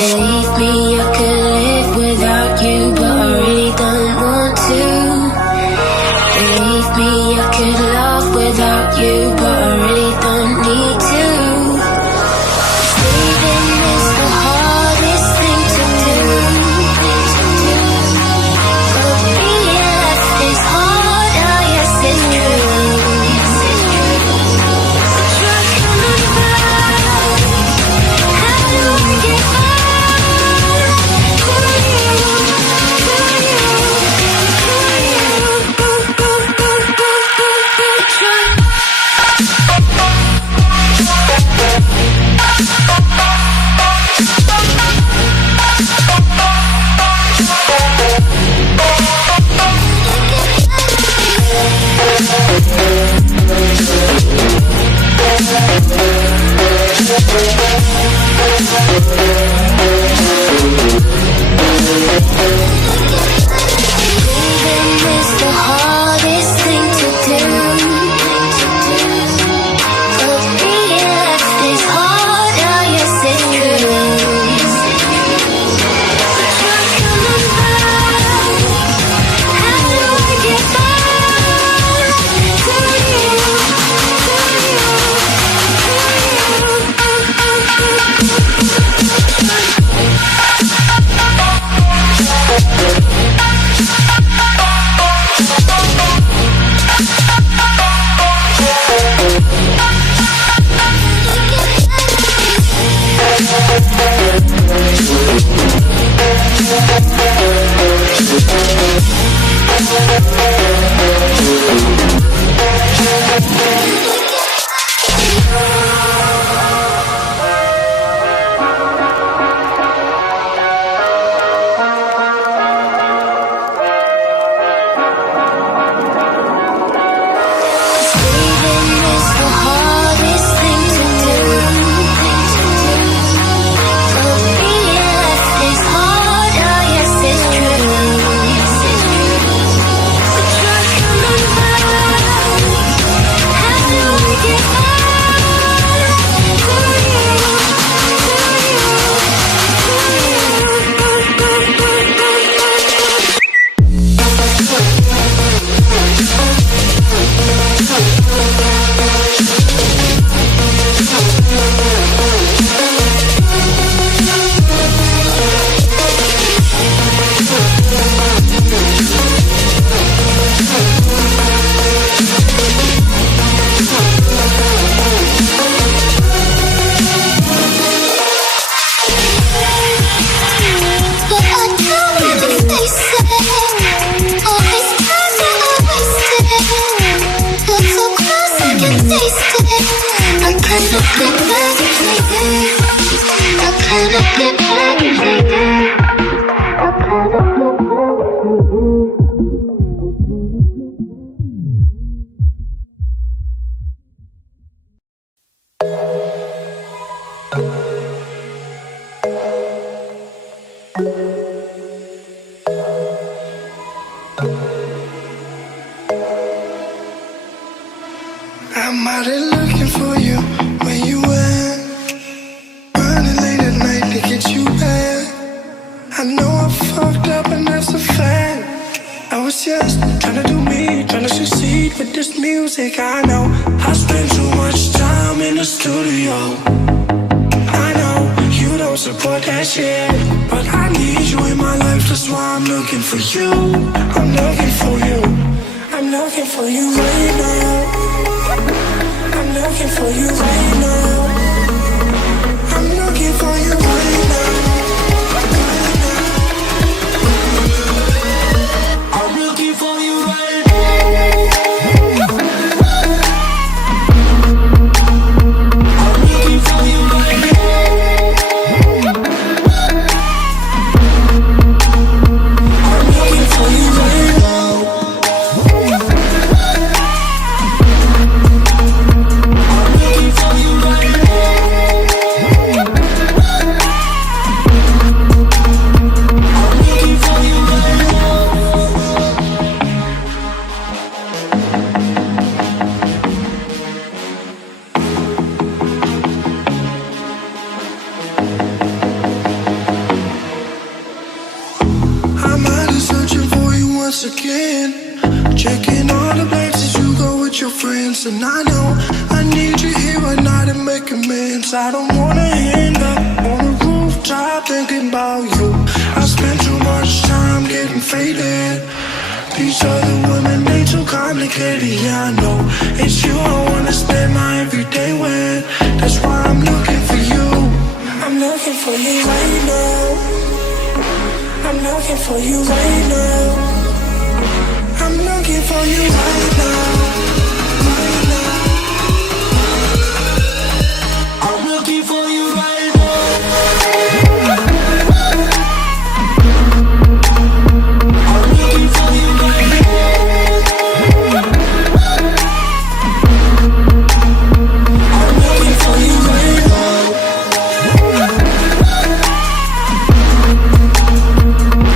Believe me, I could live without you, but I really don't want to. Believe me, I could love without you, but I really don't need to. Leaving is the hardest thing to do. But being left is harder, yes it's true. Try coming back. How do I get back? I'm out here looking for you. Where you at? Running late at night to get you back. I know I fucked up and that's a fact. I was just trying to do me, trying to succeed with this music. I know I spend too much time in the studio. I know you don't support that shit, but I need you in my life. That's why I'm looking for you. I'm looking for you. I'm looking for you right now. I'm looking for you right now. I'm looking for you right now. I'm looking for you right now. I'm looking for you right now. I'm looking for you right now. Once again, checking all the places you go with your friends. And I know I need you here right now to make amends. I don't wanna end up on a rooftop thinking about you. I spend too much time getting faded. These other women, they too complicated. Yeah, I know it's you I wanna spend my everyday with. That's why I'm looking for you. I'm looking for you right now. I'm looking for you right now. I'm looking for you right now, right now. I'm looking for you right now. I'm looking for you right now. I'm looking for you right now.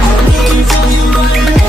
I'm looking for you right now.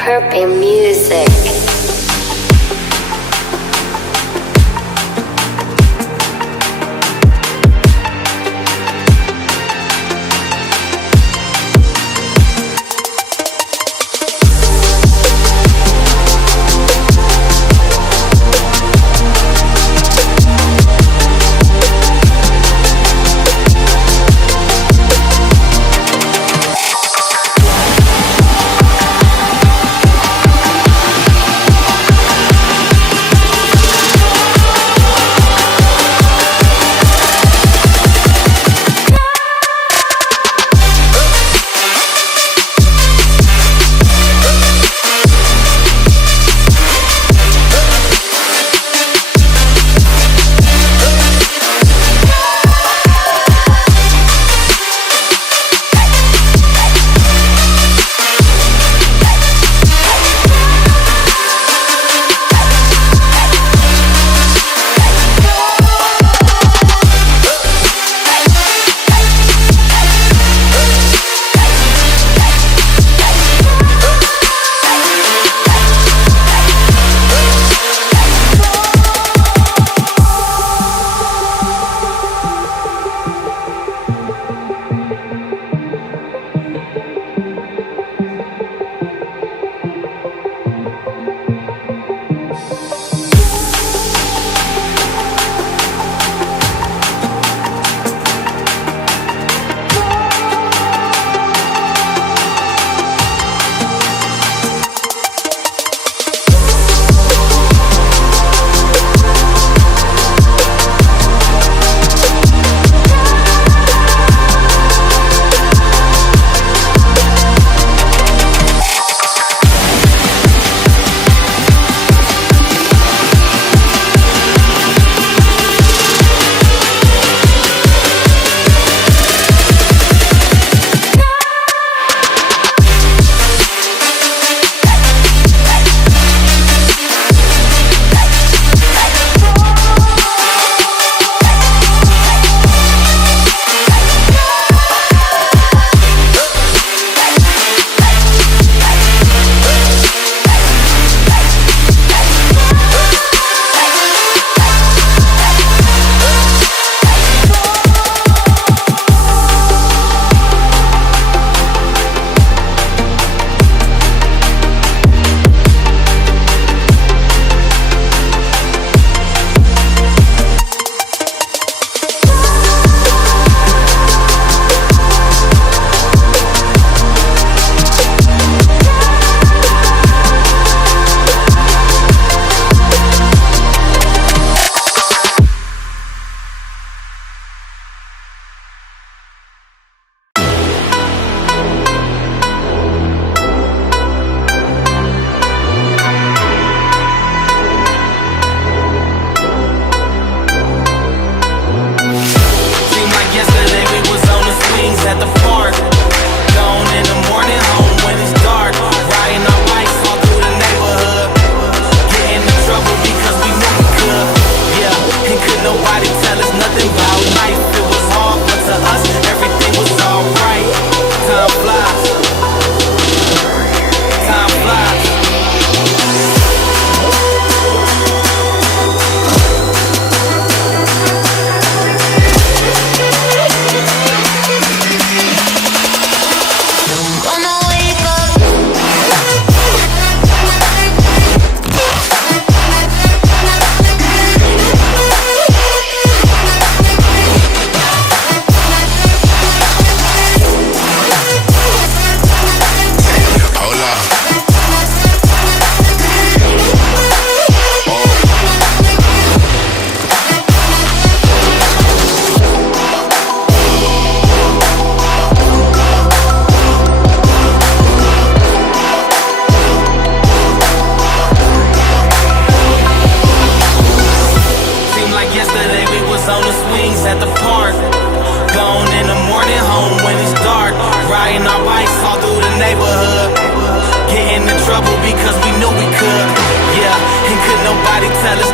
Purple music.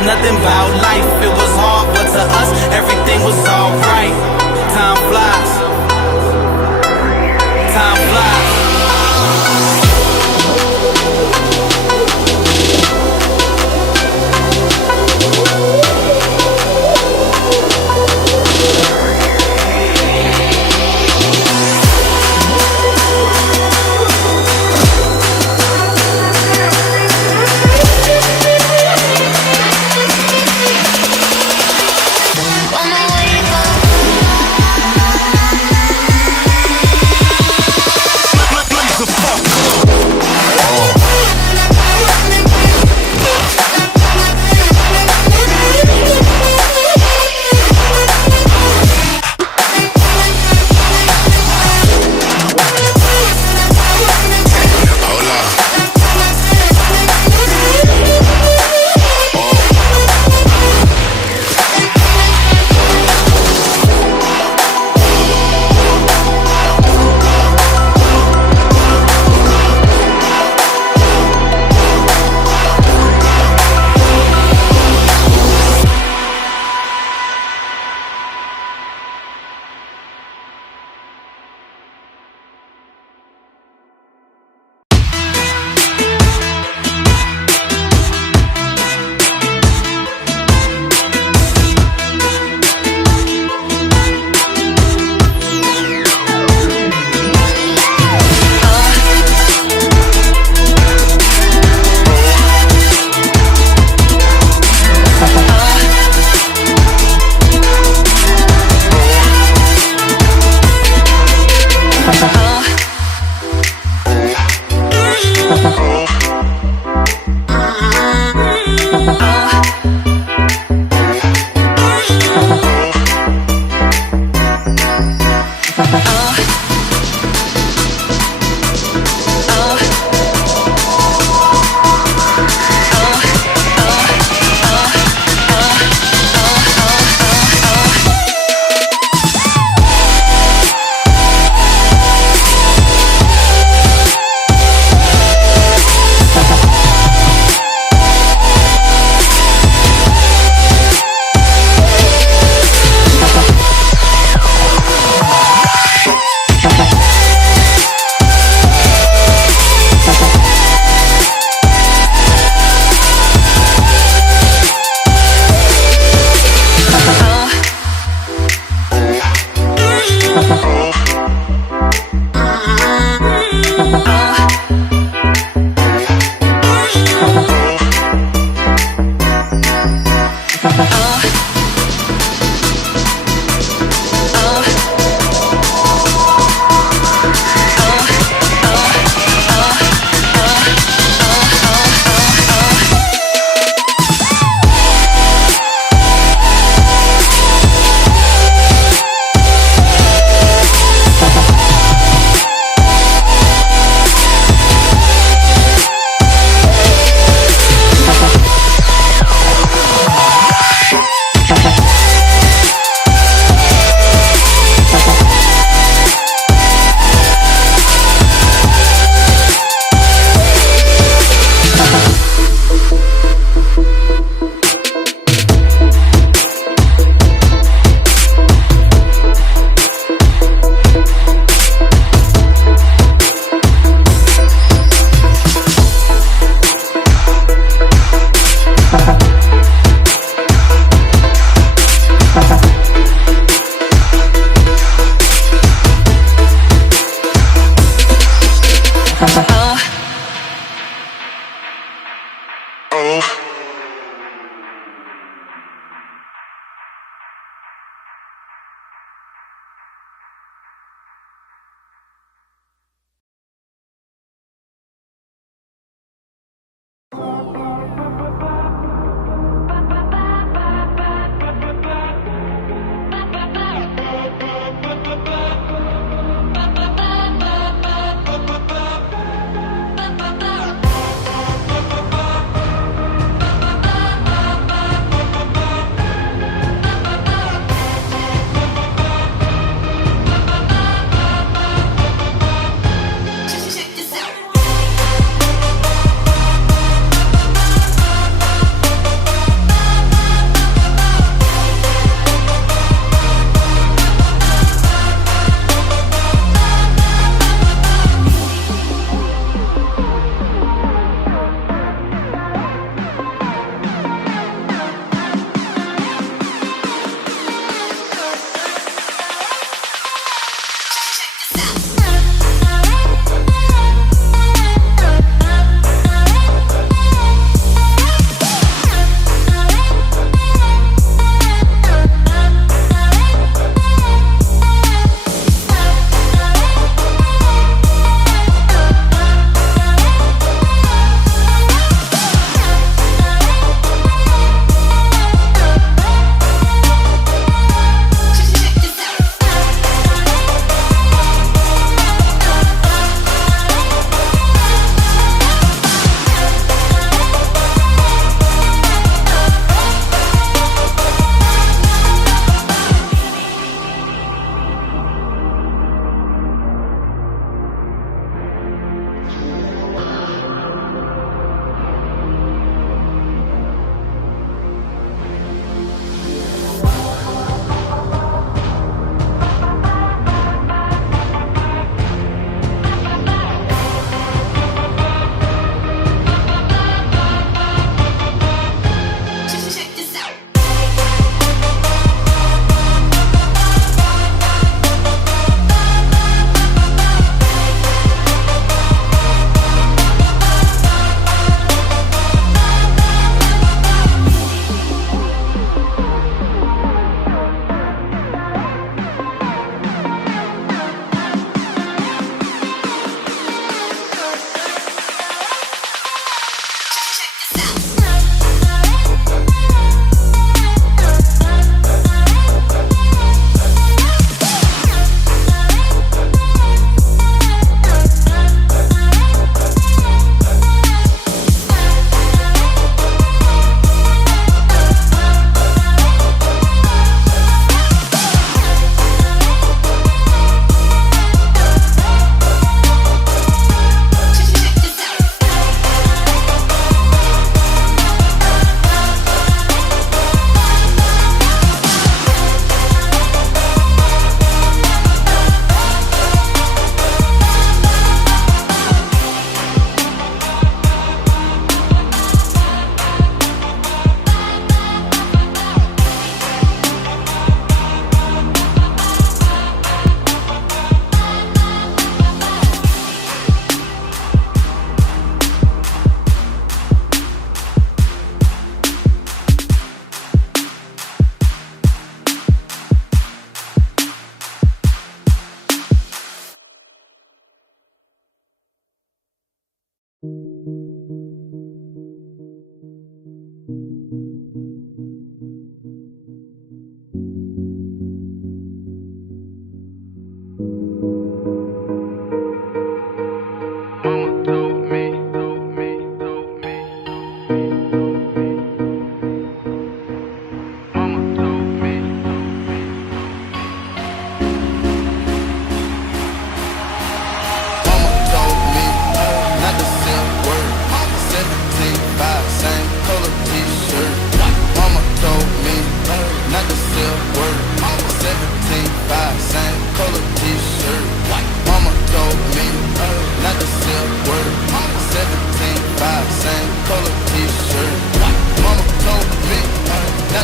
nothing about life. It was hard, but to us, everything was alright. Time flies. Time flies.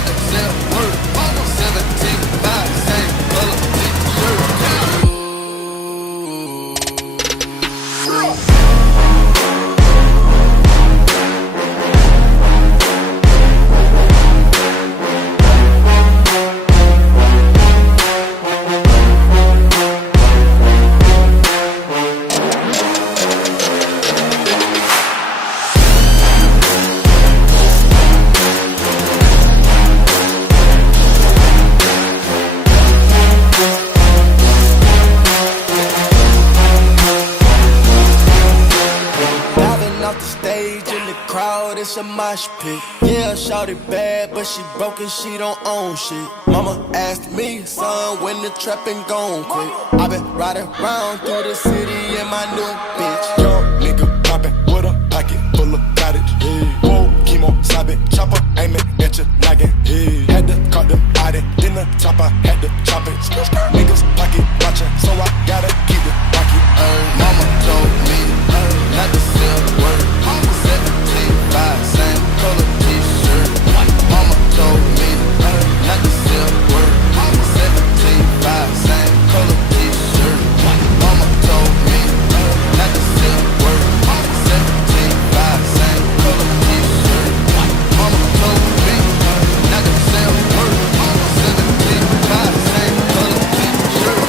nothing sell word. 17, 5, same color, t-shirt. It's a mosh pit. Yeah, shawty bad, but she broke and she don't own shit. Mama asked me, son, when the trapping gon' quit. I been riding around through the city in my new bitch. Young nigga poppin' with a pocket full of cottage. Hey. Whoa, chemo, sobbing, chopper aiming at your noggin. Hey. Had to cut the body, then the top I had to chop it. Niggas pocket watchin', so I gotta keep it rocket. Mama told me not to sell word. 17, 5, same color t-shirt. Mama told me not to sell word. 17, 5, same color t-shirt. Mama told me not to sell word. 17, 5, same color t-shirt. Mama told me not to sell word. 17, 5, same color t-shirt.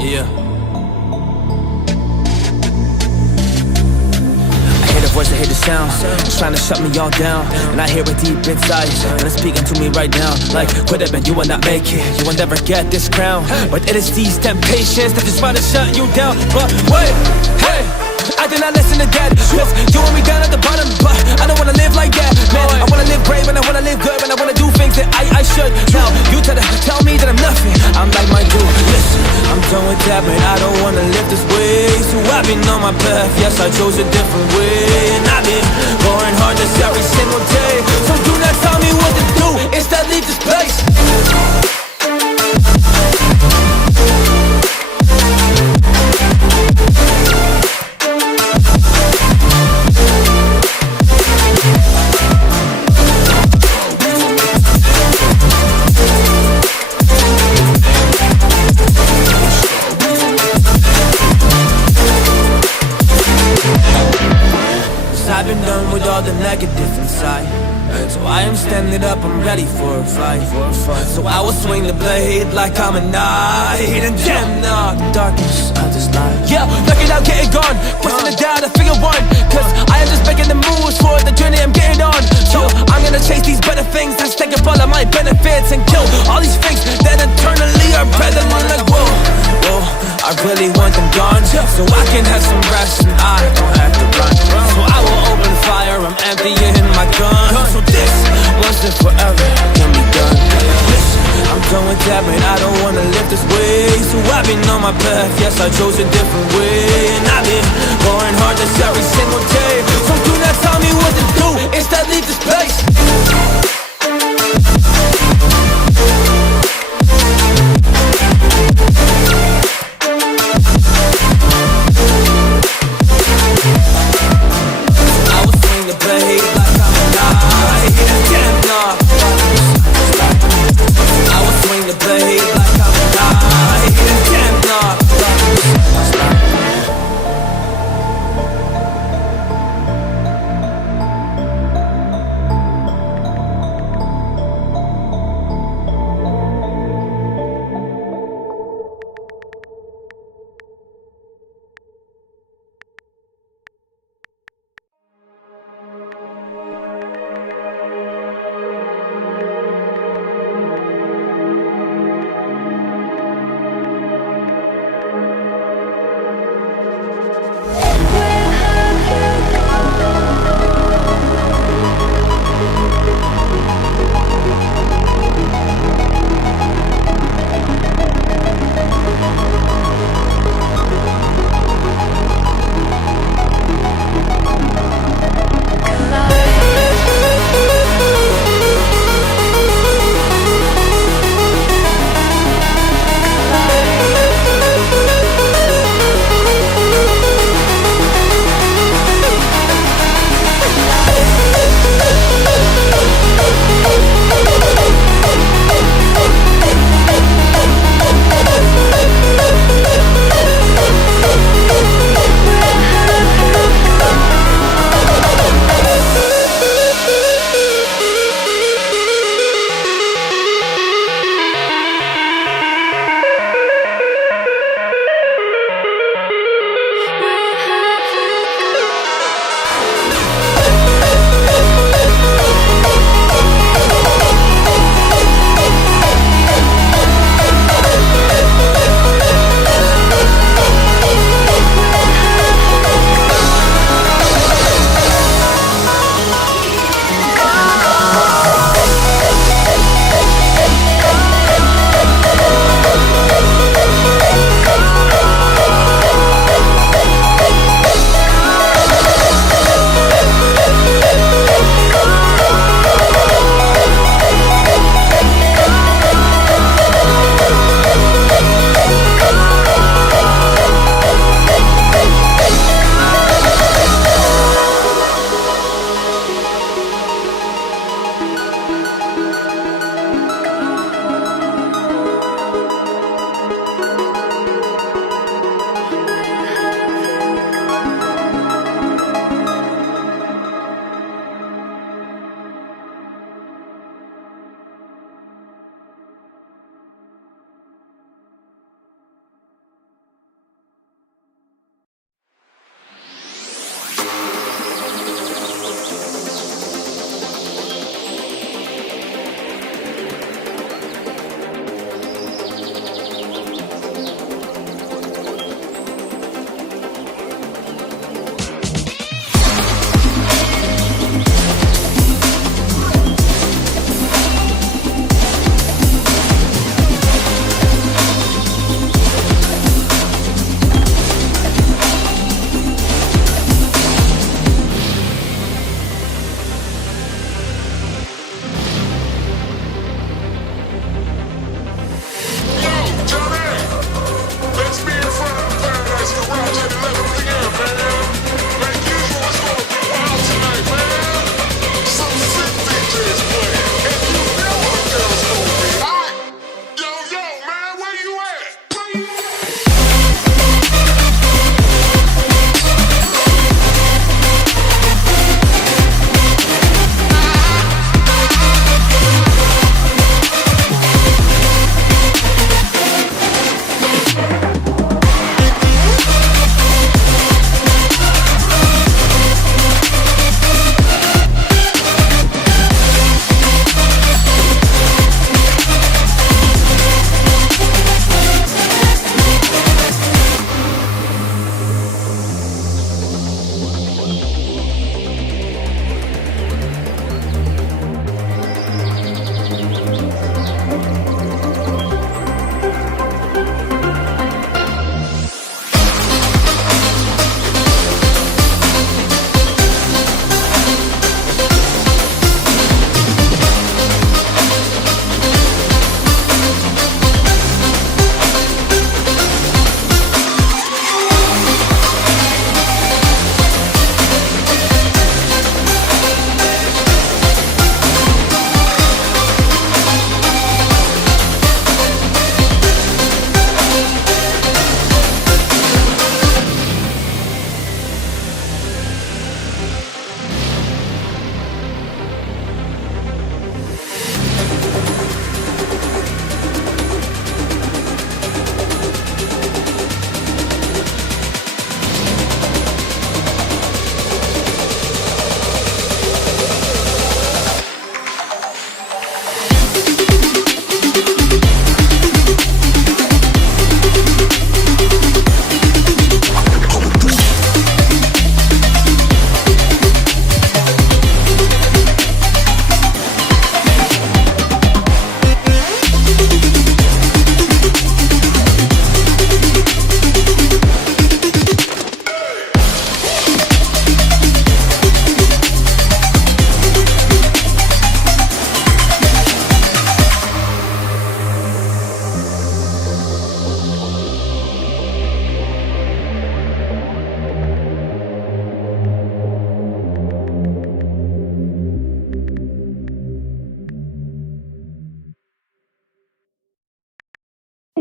Yeah. I hear the voice, I hear the sound. It's trying to shut me all down, and I hear it deep inside, and it's speaking to me right now. Like, quit it, man, you will not make it. You will never get this crown. But it is these temptations that just try to shut you down. But wait, hey, I did not listen to that. Cause you want me down at the bottom, but I don't wanna live like that. Man, I wanna live brave and I wanna live good, and I wanna do things that I should. Now, you tell me that I'm nothing. I'm like my dude, listen, I'm done with that, but I don't wanna live this way. So I've been on my path, yes, I chose a different way. And I've been going hard this every single day. So do not tell me what to do, instead leave this place. I've been done with all the negative inside. So I am standing up, I'm ready for a fight. So I will swing the blade like I'm a knight. And damn nah, the darkness of this life. Yeah, knock it out, get it gone. Pressing it down, I figure one. Cause I am just making the moves for the journey I'm getting on. So I'm gonna chase these better things. Let's take up all of my benefits and kill all these things that eternally are better than like whoa, whoa. I really want them gone, so I can have some rest and I don't have to run. So I will open fire, I'm emptying my gun. So this, once and forever, can be done. Listen, I'm done with that, but I don't wanna live this way. So I've been on my path, yes, I chose a different way. And I've been going hard this every single day. So do not tell me what to do, instead leave this place.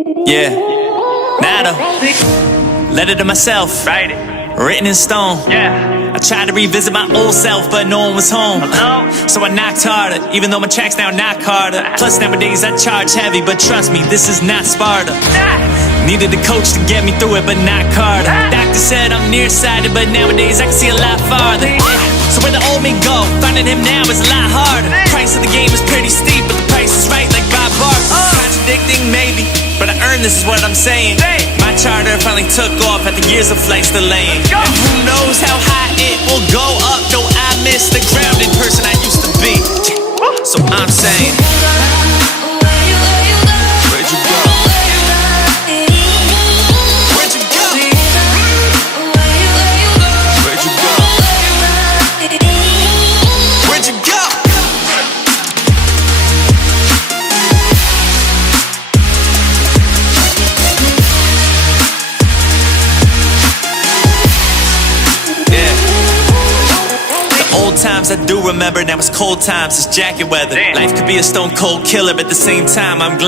Yeah, nada. Letter to myself, write it. Written in stone. Yeah. I tried to revisit my old self, but no one was home. So I knocked harder, even though my tracks now knock harder. Plus nowadays I charge heavy, but trust me, this is not Sparta. Needed a coach to get me through it, but not Carter. Doctor said I'm nearsighted, but nowadays I can see a lot farther. So where the old me go, finding him now is a lot harder. Price of the game is pretty steep, but the price is right like Bob Barker. Contradicting maybe, but I earned this is what I'm saying. My charter finally took off after years of flights delaying. And who knows how high it will go up, though I miss the grounded person I used to be. So I'm saying, where'd you go? Where'd you go? Where'd you go? Where'd you go? Times I do remember, now it's cold times, it's jacket weather. Life could be a stone cold killer, but at the same time I'm glad